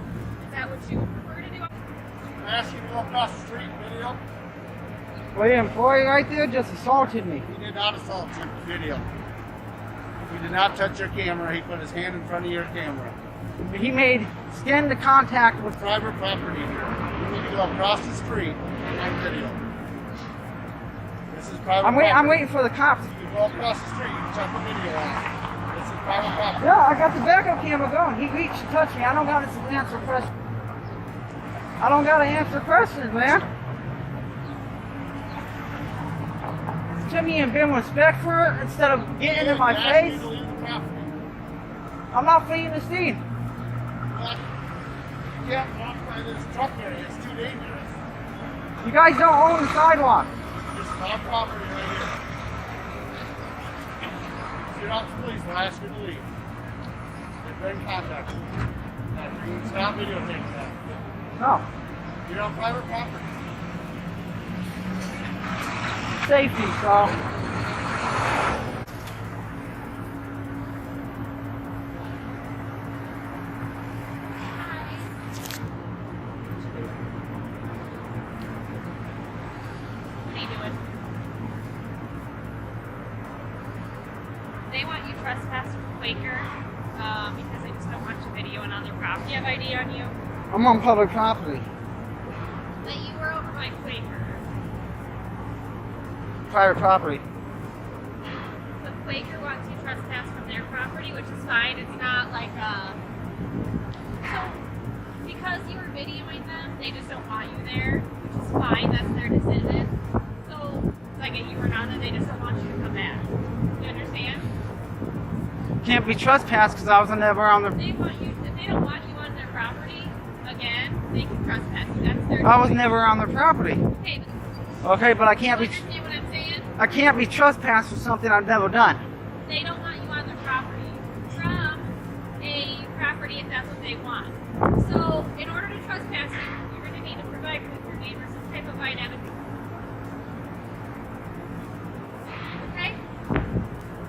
Is that what you prefer to do? I asked you to go across the street, video. Well, the employee right there just assaulted me. He did not assault you, video. He did not touch your camera. He put his hand in front of your camera. He made skin to contact with private property here. You need to go across the street and video. This is private property. I'm waiting for the cops. You go across the street and check the video out. This is private property. Yeah, I got the backup camera going. He reached to touch me. I don't got to answer questions. I don't got to answer questions, man. Took me and been respect for it instead of getting in my face. I'm not fleeing the scene. You can't walk by this truck area. It's too dangerous. You guys don't own the sidewalk. This is our property right here. If you're not the police, we'll ask you to leave. They're in contact with you. You can stop videotaping that. No. You're on private property. Safety, so. They want you trespassed with Quaker because they just don't want you videoing on their property. Do you have ID on you? I'm on public property. That you were over by Quaker. Private property. But Quaker wants you trespassed from their property, which is fine. It's not like so because you were videoing them, they just don't want you there, which is fine. That's their decision. So it's like you were not, and they just don't want you to come back. You understand? Can't be trespassed because I was never on the. They want you. If they don't want you on their property again, they can trespass you. That's their. I was never on their property. Okay, but I can't be. Understand what I'm saying? I can't be trespassed for something I've never done. They don't want you on their property from a property if that's what they want. So, in order to trespass you, you're going to need to provide proof your name or some type of identity. Okay?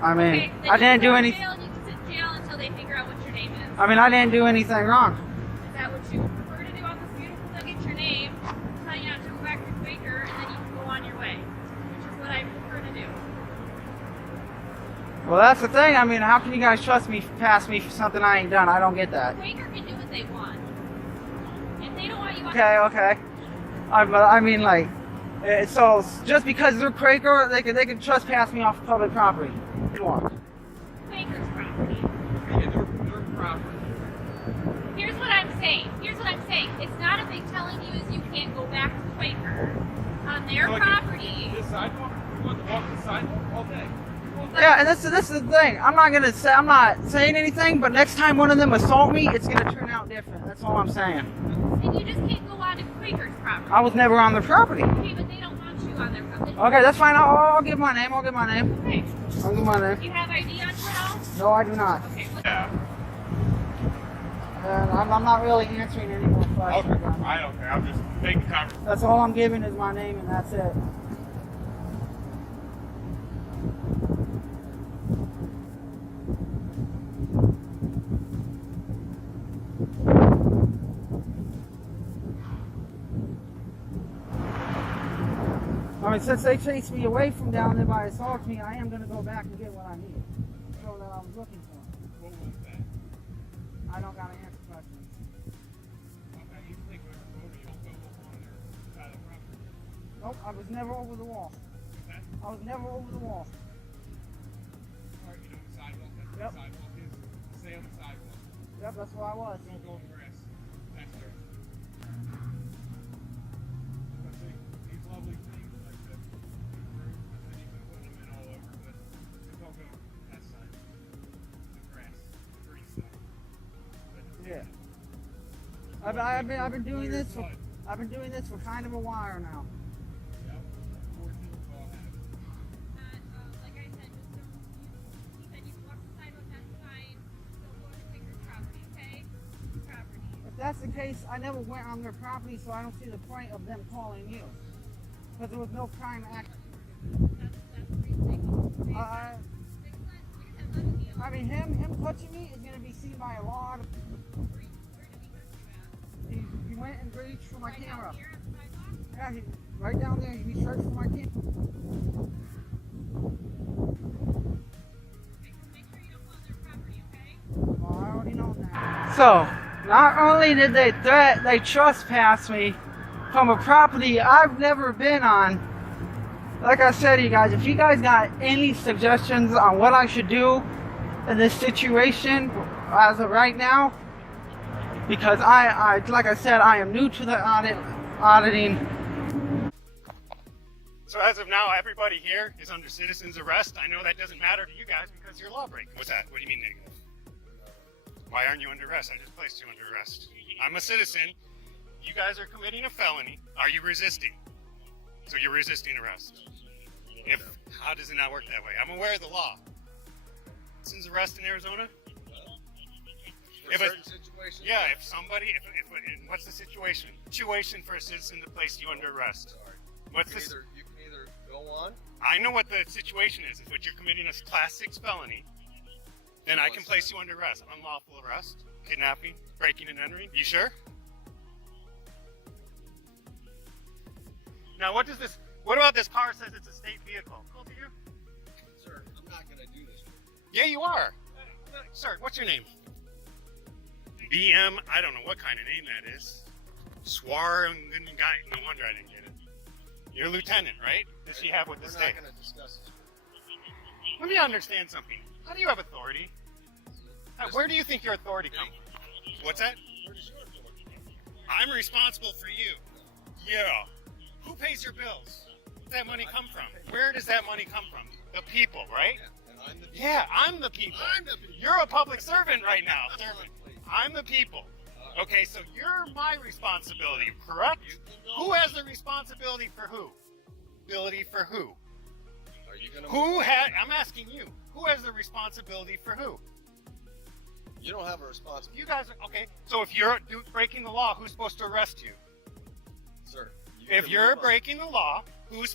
I mean, Okay, then I didn't you do can anything. go to jail, and you can sit in jail until they figure out what your name is. I mean, I didn't do anything wrong. Is that what you prefer to do on this beautiful thing? Get your name, tell you not to go back to Quaker, and then you can go on your way. Which is what I prefer to do. Well, that's the thing. I mean, how can you guys trust me, pass me for something I ain't done? I don't get that. Quaker can do what they want. If they don't want you on Okay. But I mean, like, so just because they're Quaker, they can trespass me off public property. What do you want? Quaker's property. Their property. Here's what I'm saying. It's not a big telling you is you can't go back to Quaker on their property. This sidewalk? You want to walk the sidewalk all day? Yeah, and this is the thing. I'm not saying anything, but next time one of them assault me, it's gonna turn out different. That's all I'm saying. And you just can't go on to Quaker's property. I was never on their property. Okay, but they don't want you on their property. Okay, that's fine. I'll give my name. Okay. I'll give my name. Do you have ID on you at all? No, I do not. Okay. And I'm not really answering any more questions. Okay. I don't care. I'm just making conversation. That's all I'm giving is my name, and that's it. I mean, since they chased me away from down there by assault me, I am going to go back and get what I need. So that I was looking for. What was that? I don't got to answer questions. Okay, you think we're over, you don't go on their side of the property. Nope, I was never over the wall. Okay. I was never over the wall. Alright, you know the sidewalk? That's where Yep. the sidewalk is. Stay on the sidewalk. Yep, that's where I was. Don't go in the grass. That's dirt. But see, these lovely things like this, and you can put them in all over, but don't go that side. The grass, the green stuff. Yeah. I've been doing this for kind of a while now. Like I said, just don't, he said you can walk the sidewalk, that's fine. Don't go on the Quaker's property, okay? Property. If that's the case, I never went on their property, so I don't see the point of them calling you. Because there was no crime act. I mean, him touching me is going to be seen by a lot of people. He went and reached for my camera. Yeah, right down there. He searched for my camera. Well, I already know that. So, not only did they trespass me from a property I've never been on. Like I said, you guys, if you guys got any suggestions on what I should do in this situation as of right now, because like I said, I am new to the auditing. So as of now, everybody here is under citizen's arrest. I know that doesn't matter to you guys because you're law breaking. What's that? What do you mean negative? Why aren't you under arrest? I just placed you under arrest. I'm a citizen. You guys are committing a felony. Are you resisting? So you're resisting arrest. How does it not work that way? I'm aware of the law. Citizen's arrest in Arizona? For certain situations? Yeah, if somebody, what's the situation? Situation for a citizen to place you under arrest. What's this? You can either go on. I know what the situation is. If you're committing a class 6 felony, then I can place you under arrest. Unlawful arrest, kidnapping, breaking and entering. You sure? Now, what about this car says it's a state vehicle? Cool to you? Sir, I'm not going to do this. Yeah, you are. Sir, what's your name? BM, I don't know what kind of name that is. Swar, no wonder I didn't get it. You're a lieutenant, right? Does she have with the state? We're not going to discuss this. Let me understand something. How do you have authority? Where do you think your authority comes from? What's that? Where does your authority come from? I'm responsible for you. Yeah. Who pays your bills? Where does that money come from? Where does that money come from? The people, right? And I'm the people. Yeah, I'm the people. I'm the people. You're a public servant right now. I'm the people. Okay, so you're my responsibility, correct? Who has the responsibility for who? Ability for who? Are you gonna I'm asking you. Who has the responsibility for who? You don't have a responsibility. You guys are, okay, so if you're breaking the law, who's supposed to arrest you? Sir. If you're breaking the law,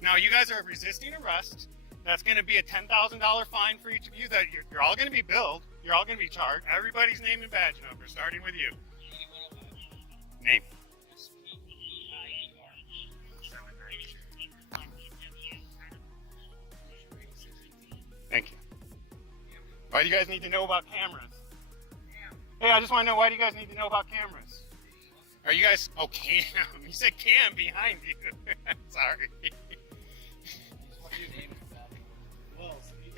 now you guys are resisting arrest. That's going to be a $10,000 fine for each of you. That you're all going to be billed. You're all going to be charged. Everybody's name and badge number, starting with you. Name. Thank you. Why do you guys need to know about cameras? Hey, I just want to know, why do you guys need to know about cameras? Are you guys, Cam. You said Cam behind you. Sorry.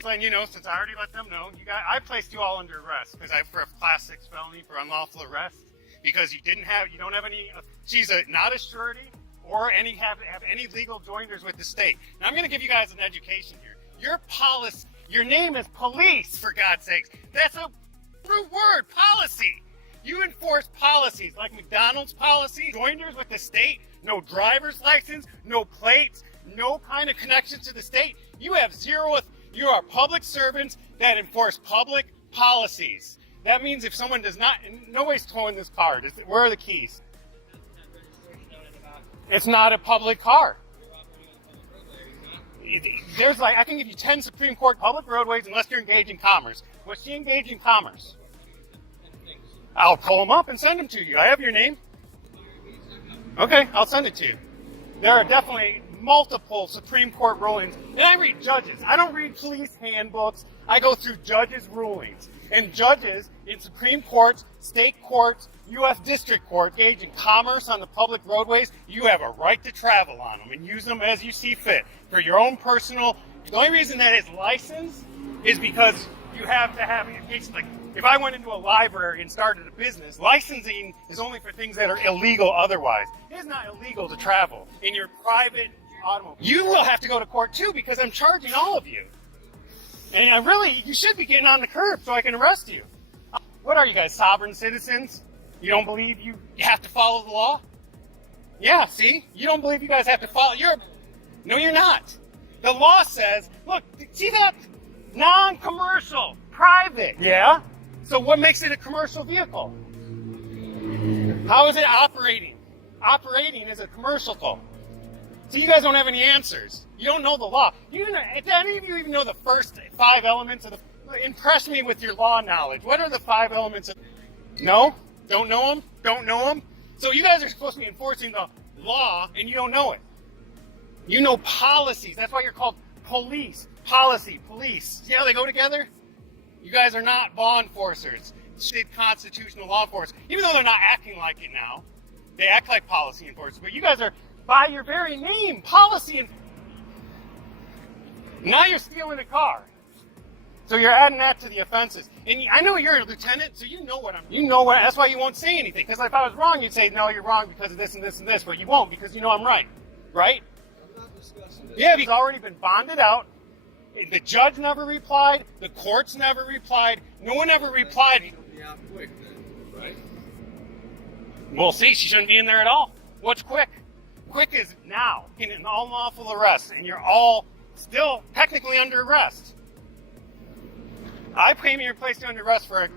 Letting you know, since I already let them know, I placed you all under arrest for a class 6 felony for unlawful arrest because you don't have any. She's not a surety or have any legal joinders with the state. Now I'm going to give you guys an education here. Your name is police, for God's sakes. That's a true word, policy. You enforce policies like McDonald's policy, joinders with the state, no driver's license, no plates, no kind of connection to the state. You have zero. You are public servants that enforce public policies. That means if someone does not, nobody's towing this car. Where are the keys? It's not a public car. I can give you 10 Supreme Court public roadways unless you're engaged in commerce. Was she engaged in commerce? I'll pull them up and send them to you. I have your name. Okay, I'll send it to you. There are definitely multiple Supreme Court rulings, and I read judges. I don't read police handbooks. I go through judges' rulings. And judges in Supreme Courts, state courts, U.S. District Court engage in commerce on the public roadways. You have a right to travel on them and use them as you see fit for your own personal. The only reason that is licensed is because you have to have a case like if I went into a library and started a business, licensing is only for things that are illegal otherwise. It is not illegal to travel in your private automobile. You will have to go to court too because I'm charging all of you. And you should be getting on the curb so I can arrest you. What are you guys, sovereign citizens? You don't believe you have to follow the law? Yeah, see? You don't believe you guys have to follow. No, you're not. The law says, look, see that? Non-commercial, private. Yeah? So what makes it a commercial vehicle? How is it operating? Operating is a commercial call. So you guys don't have any answers. You don't know the law. Do any of you even know the first 5 elements of the... Impress me with your law knowledge. What are the 5 elements of... No? Don't know them? Don't know them? So you guys are supposed to be enforcing the law, and you don't know it. You know policies. That's why you're called police. Policy, police. See how they go together? You guys are not law enforcers. State constitutional law enforcers. Even though they're not acting like it now. They act like policy enforcers. But you guys are, by your very name, policy enforcers. Now you're stealing a car. So you're adding that to the offenses. And I know you're a lieutenant, so you know what that's why you won't say anything. Because if I was wrong, you'd say, no, you're wrong because of this and this and this. But you won't because you know I'm right. Right? Yeah, he's already been bonded out. The judge never replied. The courts never replied. No one ever replied. Right? Well, see, she shouldn't be in there at all. What's quick? Quick is now in an unlawful arrest, and you're all still technically under arrest. I came here and placed you under arrest for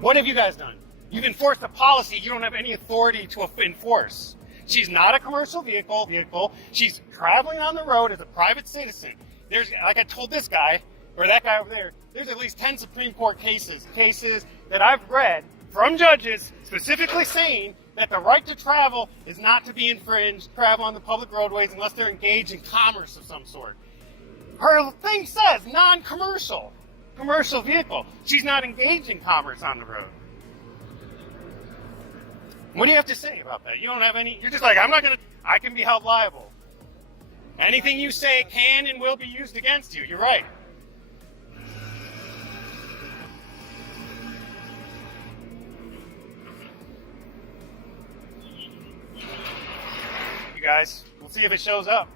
what have you guys done? You've enforced a policy you don't have any authority to enforce. She's not a commercial vehicle. She's traveling on the road as a private citizen. There's, like I told this guy, or that guy over there, there's at least 10 Supreme Court cases that I've read from judges specifically saying that the right to travel is not to be infringed, travel on the public roadways unless they're engaged in commerce of some sort. Her thing says non-commercial, commercial vehicle. She's not engaged in commerce on the road. What do you have to say about that? You don't have any, you're just like, I can be held liable. Anything you say can and will be used against you. You're right. You guys, we'll see if it shows up.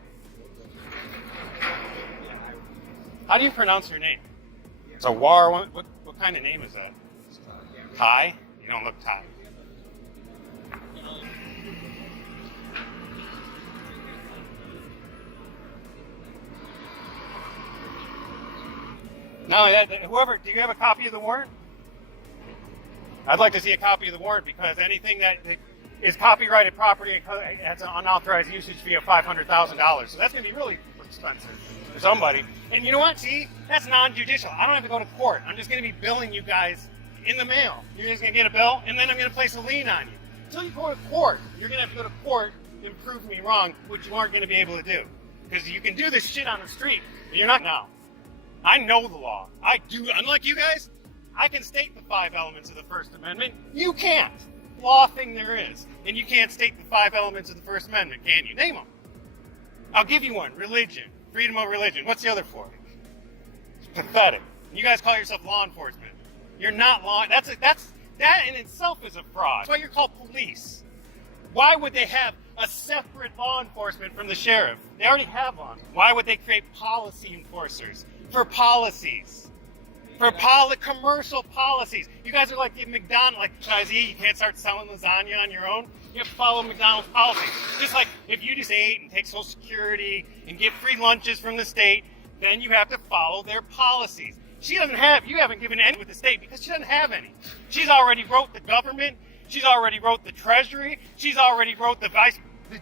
How do you pronounce your name? It's a War. What kind of name is that? Thai? You don't look Thai. Not only that, do you have a copy of the warrant? I'd like to see a copy of the warrant because anything that is copyrighted property has an unauthorized usage fee of $500,000. So that's going to be really expensive for somebody. And you know what? See, that's non-judicial. I don't have to go to court. I'm just going to be billing you guys in the mail. You're just going to get a bill, and then I'm going to place a lien on you. Until you go to court, you're going to have to go to court and prove me wrong, which you aren't going to be able to do. Because you can do this shit on the street, but you're not now. I know the law. I do. Unlike you guys, I can state the 5 elements of the First Amendment. You can't. Law thing there is. And you can't state the 5 elements of the First Amendment, can you? Name them. I'll give you one. Religion. Freedom of religion. What's the other 4? It's pathetic. You guys call yourself law enforcement. You're not law. That in itself is a fraud. That's why you're called police. Why would they have a separate law enforcement from the sheriff? They already have one. Why would they create policy enforcers? For policies. For commercial policies. You guys are like the McDonald's, like franchisee, you can't start selling lasagna on your own. You have to follow McDonald's policies. Just like if you just ate and take Social Security and get free lunches from the state, then you have to follow their policies. You haven't given any with the state because she doesn't have any. She's already wrote the government. She's already wrote the Treasury. She's already wrote the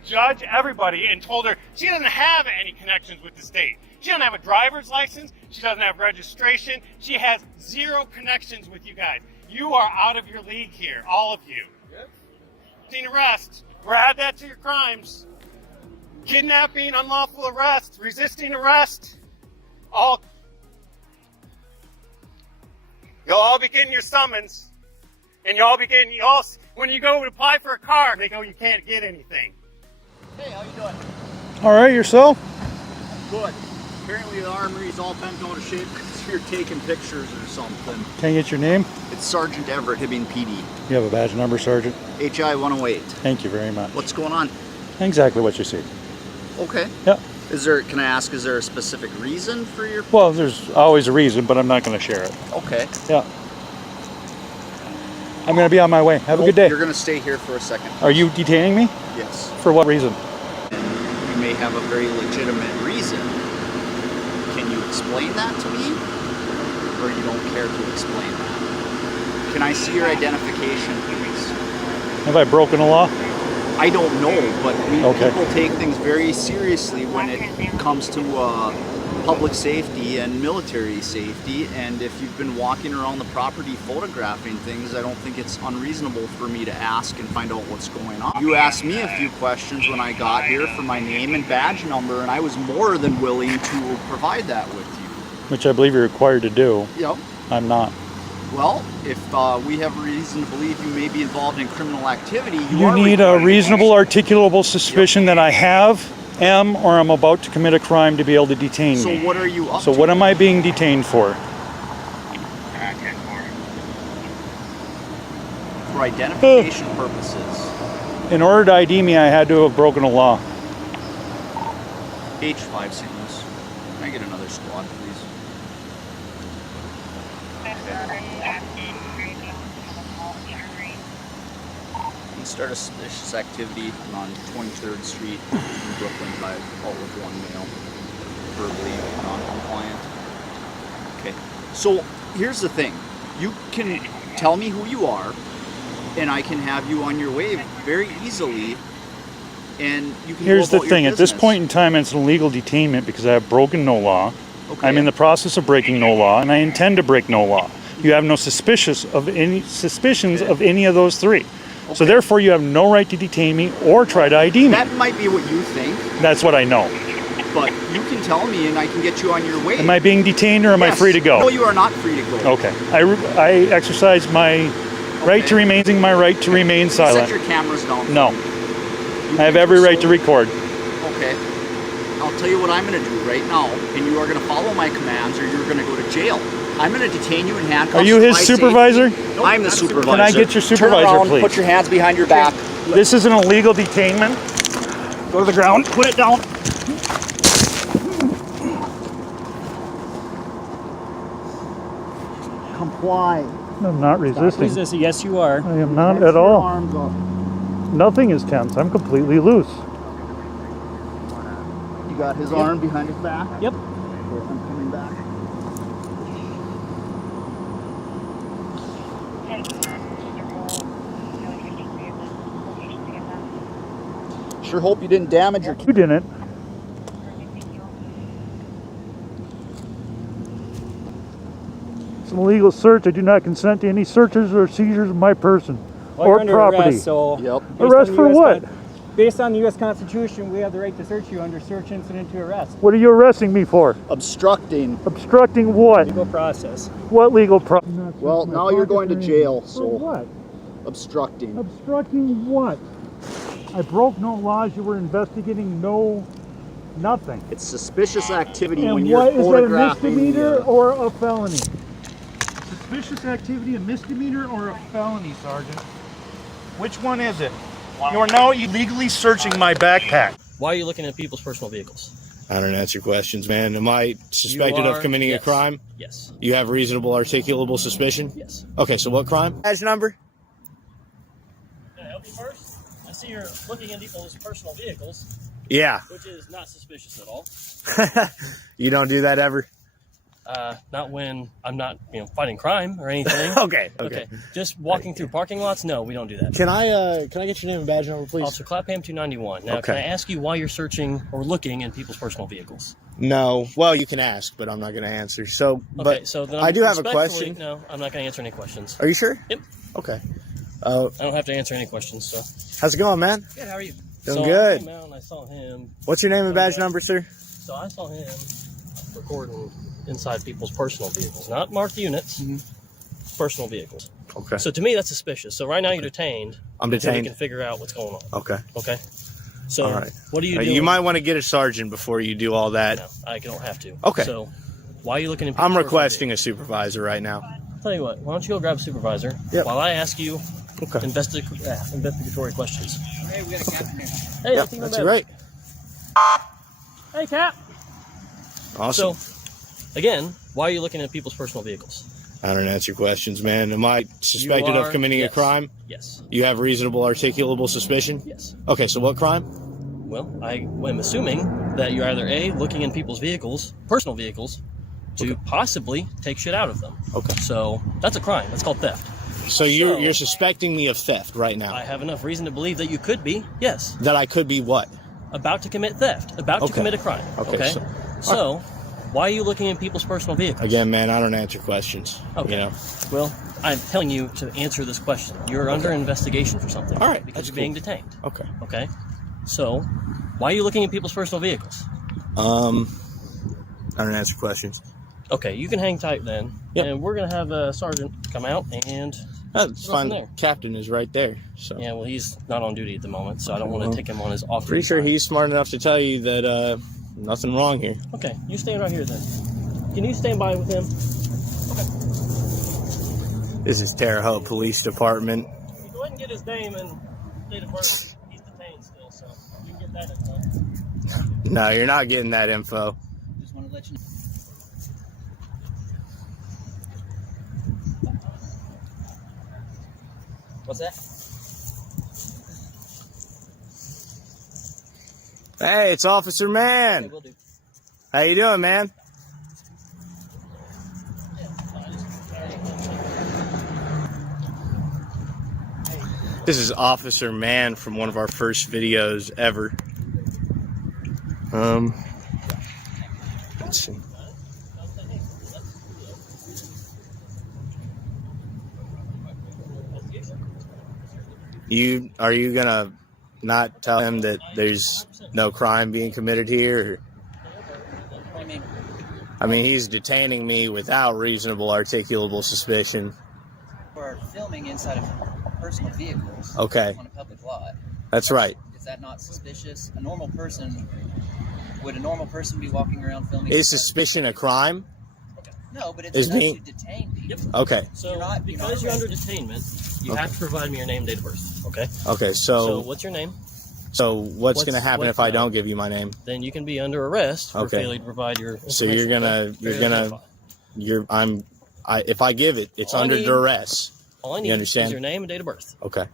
judge, everybody, and told her she doesn't have any connections with the state. She doesn't have a driver's license. She doesn't have registration. She has 0 connections with you guys. You are out of your league here, all of you. Yep. Arrest. We'll add that to your crimes. kidnapping, unlawful arrest, resisting arrest, you'll all be getting your summons, and when you go to apply for a car, they go, you can't get anything. Hey, how you doing? All right, yourself? Good. Apparently the armory's all bent out of shape because you're taking pictures or something. Can I get your name? It's Sergeant Everett, Hibbing PD. You have a badge number, Sergeant? HI 108. Thank you very much. What's going on? Exactly what you see. Okay. Yeah. Can I ask, is there a specific reason for your... Well, there's always a reason, but I'm not going to share it. Okay. Yeah. I'm going to be on my way. Have a good day. You're going to stay here for a second. Are you detaining me? Yes. For what reason? You may have a very legitimate reason. Can you explain that to me? Or you don't care to explain that? Can I see your identification, please? Have I broken a law? I don't know, but people take things very seriously when it comes to public safety and military safety, and if you've been walking around the property photographing things, I don't think it's unreasonable for me to ask and find out what's going on. You asked me a few questions when I got here for my name and badge number, and I was more than willing to provide that with you. Which I believe you're required to do. Yep. I'm not. Well, if we have reason to believe you may be involved in criminal activity, You need a reasonable, articulable suspicion that I am, or I'm about to commit a crime to be able to detain me. So what are you up So to? what am I being detained for? For identification purposes. In order to ID me, I had to have broken a law. H5 St. Louis. Can I get another squad, please? We start a suspicious activity on 23rd Street in Brooklyn by all with one male, verbally non-compliant. Okay, so here's the thing. You can tell me who you are, and I can have you on your way very easily, and you can Here's go the about thing. your At this business. point in time, it's an illegal detainment because I have broken no law. Okay. I'm in the process of breaking no law, and I intend to break no law. You have no suspicions of any of those three. So therefore, you have no right to detain me or try to ID me. That might be what you think, That's what I know. but you can tell me and I can get you on your way. Am I being detained or am I Yes. free to go? No, you are not free to go. Okay. I exercise my right to remain silent. Set your cameras down. No. I have every right to record. Okay. I'll tell you what I'm going to do right now, and you are going to follow my commands or you're going to go to jail. I'm going to detain you in handcuffs. Are you his for my supervisor? safety. I'm the supervisor. Can I get your supervisor, Turn around, please? Put your hands behind your back. This is an illegal detainment. Go to the ground. Put it down. Comply. I'm not resisting. resisting. Yes, you are. I am not Tense at your all. arms up. Nothing is tense. I'm completely loose. You got his arm behind his back? Yep. Okay, I'm coming back. Sure hope you didn't damage your... You didn't. It's an illegal search. I do not consent to any searches or seizures of my person or property. Arrest, so Arrest for what? Based on the U.S. Constitution, we have the right to search you under search incident to arrest. What are you arresting me for? Obstructing. Obstructing what? Legal process. What legal process? Well, now you're going to jail, so... For what? Obstructing. Obstructing what? I broke no laws. You were investigating nothing. It's suspicious activity And when you're what is that, a photographing... misdemeanor or a felony? Suspicious activity, a misdemeanor or a felony, Sergeant? Which one is it? You are now illegally searching my backpack. Why are you looking at people's personal vehicles? I don't answer questions, man. Am I suspected of committing a crime? Yes. You have reasonable, articulable suspicion? Yes. Okay, so what crime? Badge number? Can I help you first? I see you're looking at people's personal vehicles. Yeah. Which is not suspicious at all. You don't do that ever? Not when I'm not, fighting crime or anything. Okay. Just walking through parking lots? No, we don't do that. Can I get your name and badge number, please? Officer Clapham 291. Now, Okay. can I ask you why you're searching or looking in people's personal vehicles? No. Well, you can ask, but I'm not going to answer. So, Okay, so then I do have a respectfully- question. No, I'm not going to answer any questions. Are you sure? Yep. Okay. I don't have to answer any questions, so. How's it going, man? Good, how are you? Doing so good. I came out and I saw him. What's your name and badge number, sir? So I saw him recording inside people's personal vehicles, not marked units, personal vehicles. Okay. So to me, that's suspicious. So right now you're detained. I'm until detained. we can figure out what's going on. Okay. Okay. So all right. what are you doing? You might want to get a sergeant before you do all that. No, I don't have to. Okay. So why are you looking at I'm requesting a supervisor right now. I'll tell you what, why don't you go grab a supervisor while I ask you investigatory questions. Hey, we got a captain here. Hey, Yep, that's great. Hey, Cap. Awesome. So, again, why are you looking at people's personal vehicles? I don't answer questions, man. Am I suspected of committing a crime? Yes. You have reasonable articulable suspicion? Yes. Okay, so what crime? Well, I am assuming that you're either A, looking in people's vehicles, personal vehicles, to possibly take shit out of them. Okay. So that's a crime. That's called theft. So you're suspecting me of theft right now? I have enough reason to believe that you could be, yes. That I could be what? About to commit theft. About to commit a crime. Okay. So why are you looking in people's personal vehicles? Again, man, I don't answer questions. Okay. You know? Well, I'm telling you to answer this question. You're under investigation for something. All right. Because you're being detained. Okay. Okay. So, why are you looking at people's personal vehicles? I don't answer questions. Okay, you can hang tight then. Yep. And we're going to have a sergeant come out and... That's go fine. from The there. captain is right there. So. Yeah, well, he's not on duty at the moment, so I don't want to take him on his off Pretty sure he's smart enough to tell you that nothing wrong here. Okay, you stand right here then. Can you stand by with him? This is Terre Haute Police Department. Go ahead and get his name and date of birth. He's detained still, so you can get that info. No, you're not getting that info. Just want to let you know. What's that? Hey, it's Officer Man. Okay, will do. How you doing, man? This is Officer Man from one of our first videos ever. Let's see. Are you gonna not tell him that there's no crime being committed here? What do you mean? I mean, he's detaining me without reasonable articulable suspicion. We're filming inside of personal vehicles. Okay. On a public lot. That's right. Is that not suspicious? Would a normal person be walking around filming? Is suspicion a crime? No, but it's Is enough me- to detain people. Okay. So, because you're under detainment, you have to provide me your name, date of birth, okay? Okay, So, what's your name? So what's going to happen if I don't give you my name? Then you can be under arrest for Okay. failing to provide your So if I give it, it's All I under need- duress. All I need You is understand? your name and date of birth, Okay.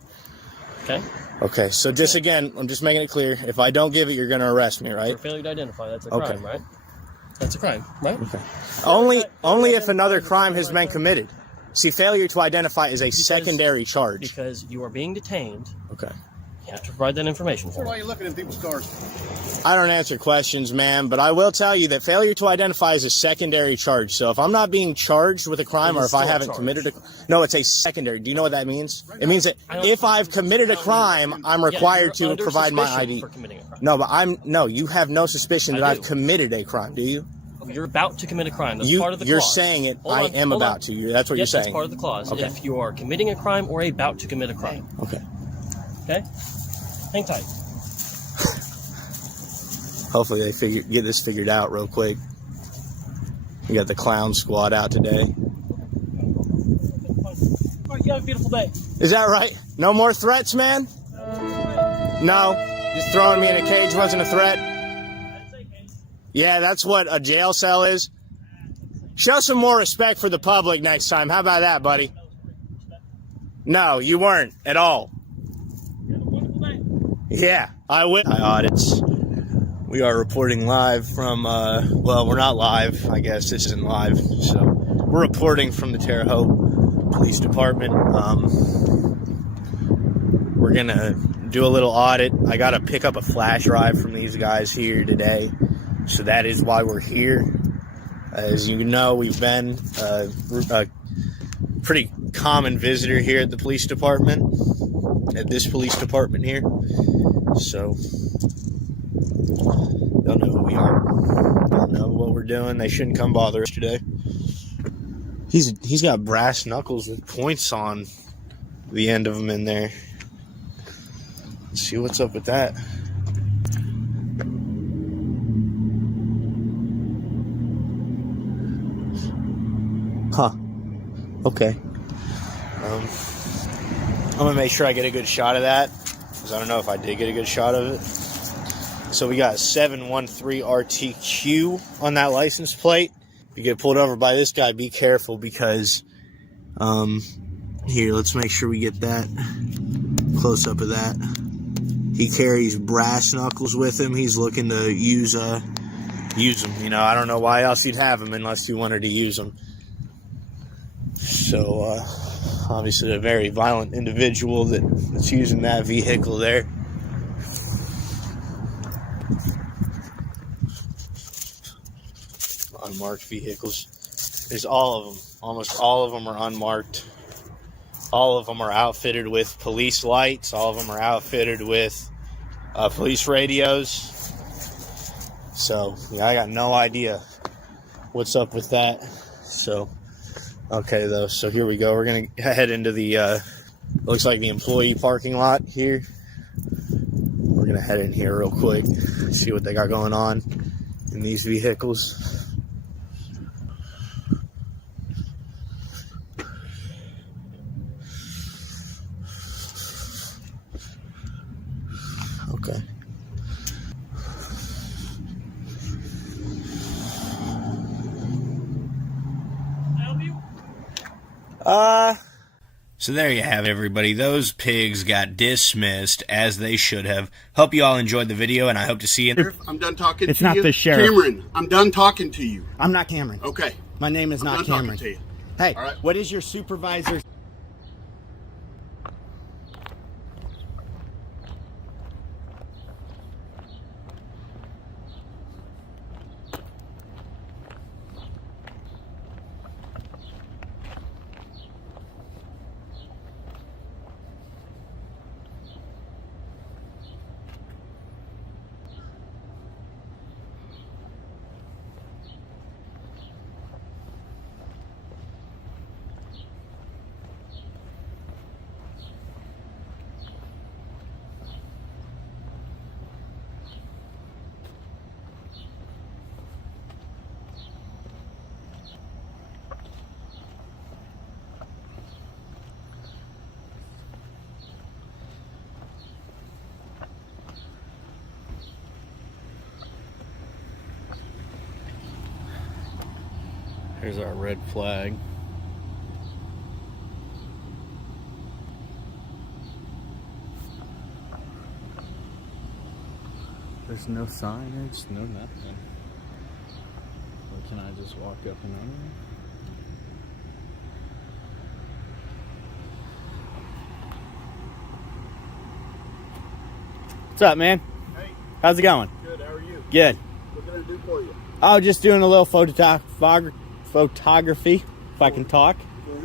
okay? Okay. So just again, I'm just making it clear. If I don't give it, you're going to arrest me, right? For failure to identify, that's a Okay. crime, right? That's a crime, right? Okay. Only if another crime has been committed. See, failure to identify is a secondary charge. Because you are being detained. Okay. You have to provide that information for Why me. are you looking at people's cars? I don't answer questions, man, but I will tell you that failure to identify is a secondary charge. So if I'm not being charged with a crime, It or is if I still a haven't charge. committed no, it's a secondary. Do you know what that means? It means that if I've committed a crime, I'm required you're to under provide my suspicion ID. for committing a crime. No, but you have no suspicion that I I've do. committed a crime, do you? You're about to commit a crime. That's You- part of the you're clause. saying it, Hold I on, am hold on. about to. That's what Yes, you're that's saying. part of the clause. Okay. If you are committing a crime or about to commit a crime. Okay. Okay? Hang tight. Hopefully they get this figured out real quick. We got the clown squad out today. All right, you have a beautiful day. Is that right? No more threats, man? No. Just throwing me in a cage wasn't a threat? Yeah, that's what a jail cell is. Show some more respect for the public next time. How about that, buddy? No, you weren't at all. Yeah, I will. Audits. We are reporting live from, well, we're not live. I guess this isn't live. So we're reporting from the Terre Haute Police Department. We're going to do a little audit. I got to pick up a flash drive from these guys here today. So that is why we're here. As you know, we've been a pretty common visitor here at the police department, at this police department here. So they'll know who we are. They'll know what we're doing. They shouldn't come bother us today. He's got brass knuckles with points on the end of them in there. Let's see what's up with that. Huh. Okay. I'm gonna make sure I get a good shot of that, because I don't know if I did get a good shot of it. So we got 713 RTQ on that license plate. If you get pulled over by this guy, be careful, because here, let's make sure we get that close up of that. He carries brass knuckles with him. He's looking to use them. You know, I don't know why else you'd have them unless you wanted to use them. So obviously a very violent individual that's using that vehicle there. Unmarked vehicles. There's all of them. Almost all of them are unmarked. All of them are outfitted with police lights. All of them are outfitted with police radios. So, yeah, I got no idea what's up with that. So, okay, though. So here we go. We're going to head into the, looks like the employee parking lot here. We're going to head in here real quick, see what they got going on in these vehicles. Okay. So there you have it, everybody. Those pigs got dismissed, as they should have. Hope you all enjoyed the video, and I hope to see you. I'm done talking to you. It's not the sheriff. Cameron, I'm done talking to you. I'm not Cameron. Okay. My name is not I'm done Cameron. talking to you. Hey, All right. what is your supervisor? Here's our red flag. There's no signage, no nothing. Or can I just walk up and under? What's up, man? Hey. How's it going? Good, how are you? Good. What can I do for you? Oh, just doing a little photography, if I can talk. For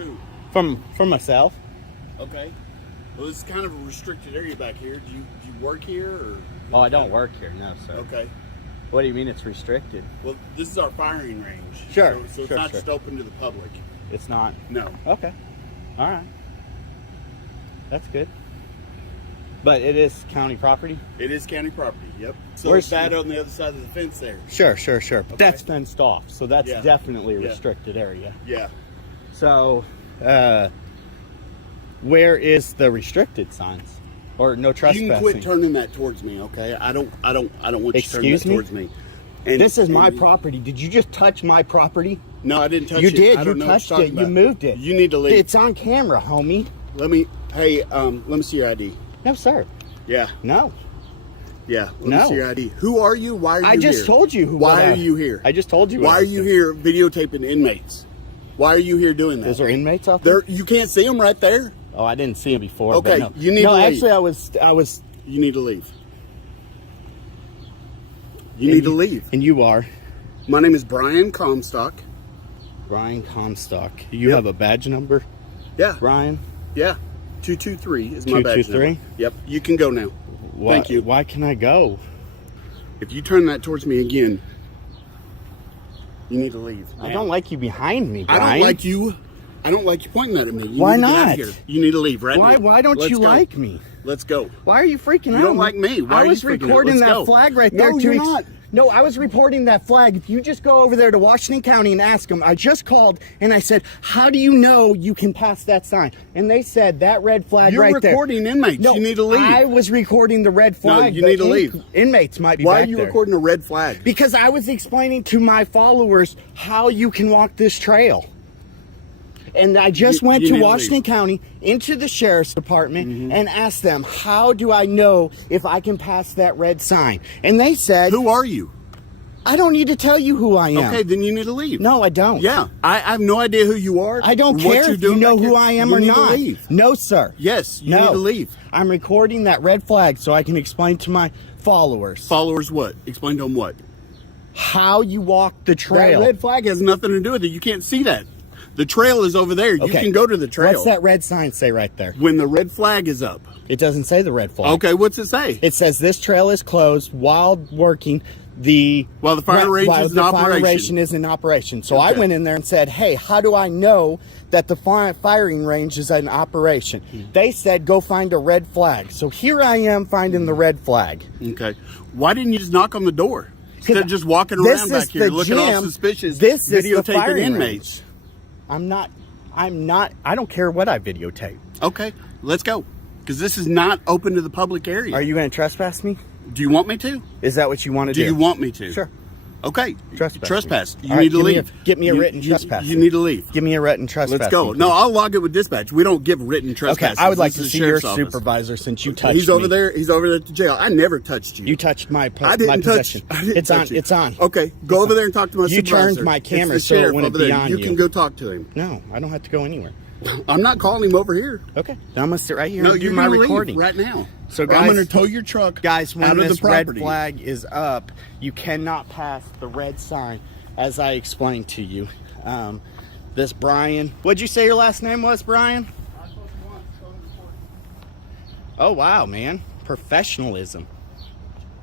who? For myself. Okay. Well, this is kind of a restricted area back here. Do you work here, or? Oh, I don't work here, no, sir. Okay. What do you mean it's restricted? Well, this is our firing range. Sure. So it's not just open to the public. It's not? No. Okay. All right. That's good. But it is county property? It is county property, yep. So Where's it's bad on the other side of the fence there. Sure. But Okay. that's fenced off, so that's Yeah. definitely a Yeah. restricted area. Yeah. So, where is the restricted signs? Or no trespassing? You can quit turning that towards me, okay? I don't want you to turn Excuse that me? towards me. And this is my property. Did you just touch my property? No, I didn't touch You it. did. I You don't know what touched you're it. talking You about. moved it. You need to leave. It's on camera, homie. Let me see your ID. No, sir. Yeah. No. Yeah. Let No. me see your ID. Who are you? Why are you I here? just told you who. Why are you here? I just told you. Why are you here videotaping inmates? Why are you here doing that? Is there inmates out there? You can't see them right there. Oh, I didn't see him before. Okay, but no. you need to leave. Actually, I was. You need to leave. You need to leave. And you are? My name is Brian Comstock. Brian Comstock. You have a badge number? Yeah. Brian? Yeah. 223 is my badge number. 223? Yep. You can go now. Thank you. Why can I go? If you turn that towards me again, you need to leave. I don't like you behind me, Brian. I don't like you. I don't like you pointing that at me. Why need to get out not? of here. You need to leave right now. Why don't Let's you go. like me? Let's go. Why are you freaking out? You don't like me. Why I are you was freaking out? recording Let's that go. flag right No, there. you're not. No, I was reporting that flag. If you just go over there to Washington County and ask them, I just called and I said, how do you know you can pass that sign? And they said that red flag You're right there. recording inmates. No, You need to leave. I was recording the red flag. No, you need to but leave. Inmates might be Why back are you there. recording a red flag? Because I was explaining to my followers how you can walk this trail. And I just went you to need to Washington leave. County into the sheriff's department and asked them, how do I know if I can pass that red sign? And they said, Who are you? I don't need to tell you who I am. Okay, then you need to leave. No, I don't. Yeah, I have no idea who you are. I don't or what care you're if you doing know back who here. I am You or need to not. leave. No, sir. Yes, you no. need to leave. I'm recording that red flag so I can explain to my followers. Followers what? Explain to them what? How you walk the trail. That red flag has nothing to do with it. You can't see that. The trail is over there. You Okay. can go to the trail. What's that red sign say right there? When the red flag is up. It doesn't say the red flag. Okay, what's it say? It says this trail is closed while working while the firing range is in operation. is in operation. So I Okay. went in there and said, hey, how do I know that the firing range is in operation? They said, go find a red flag. So here I am finding the red flag. Okay. Why didn't you just knock on the door? Instead of just walking around back here looking all suspicious, This is the videotaping firing inmates. range. I don't care what I videotape. Okay, let's go. Because this is not open to the public area. Are you going to trespass me? Do you want me to? Is that what you want to do? Do you want me to? Sure. Okay. Trespass. You All right, need to give me leave. get me a written trespass. You need to leave. Give me a written trespass. Let's go. No, I'll log it with dispatch. We don't give written trespass. Okay, I would like This to is see your sheriff's office. supervisor since you touched He's over me. there. He's over there at the jail. I never touched you. You touched my I didn't my touch. possession. I didn't It's on. touch you. It's on. Okay, go over there and talk to my You supervisor. turned my camera It's the so it sheriff wouldn't over be there. on You you. can go talk to him. No, I don't have to go anywhere. I'm not calling him over here. Okay, then I'm gonna sit right here No, and do you're my gonna leave recording right now. So Or guys, I'm going to tow your truck guys, when out of the this red property. flag is up, you cannot pass the red sign, as I explained to you. This Brian, what'd you say your last name was, Brian? Oh wow, man, professionalism,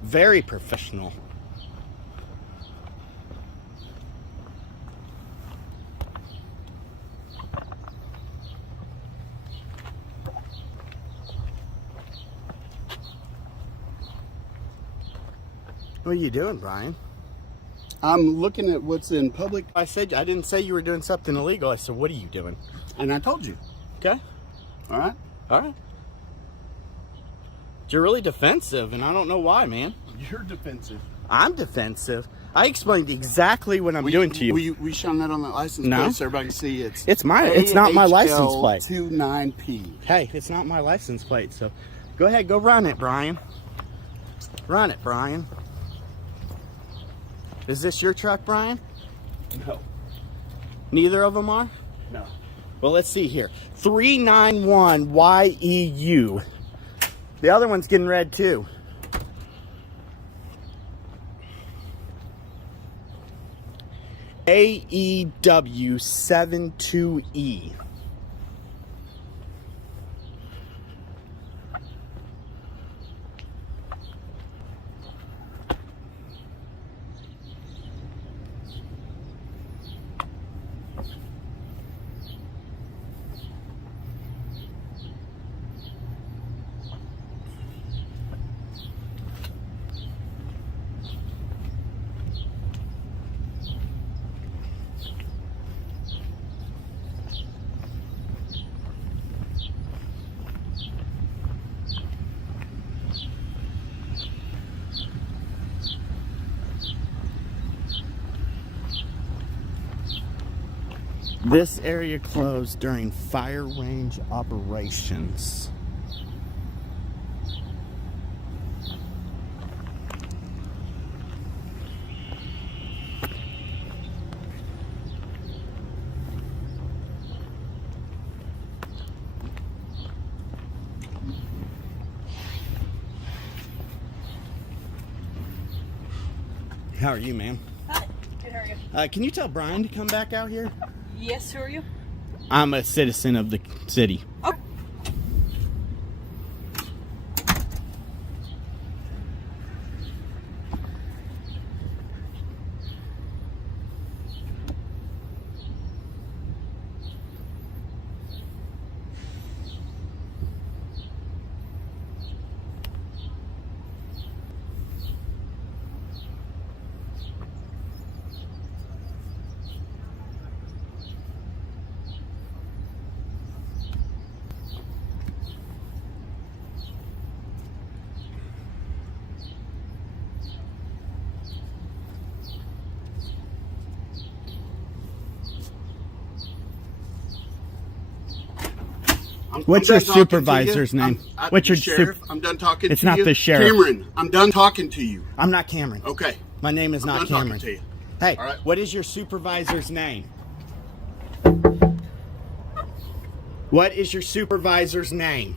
very professional. What are you doing, Brian? I'm looking at what's in public. I didn't say you were doing something illegal. I said, what are you doing? And I told you. Okay. All right. All right. You're really defensive, and I don't know why, man. You're defensive. I'm defensive. I explained exactly what I'm doing to you. We shine that on the license No. plate so everybody can see it's It's not my license plate. 29P. Hey, it's not my license plate, so go ahead, go run it, Brian. Run it, Brian. Is this your truck, Brian? No. Neither of them are? No. Well, let's see here. 391 YEU. The other one's getting red too. AEW 72E. This area closed during fire range operations. How are you, ma'am? Hi. Good, how are you? Can you tell Brian to come back out here? Yes, who are you? I'm a citizen of the city. Oh. What's your supervisor's name? What's your sheriff? I'm done talking to you. It's not the sheriff. Cameron, I'm done talking to you. I'm not Cameron. Okay. My name is not I'm done Cameron. talking to you. Hey, All right. what is your supervisor's name? What is your supervisor's name?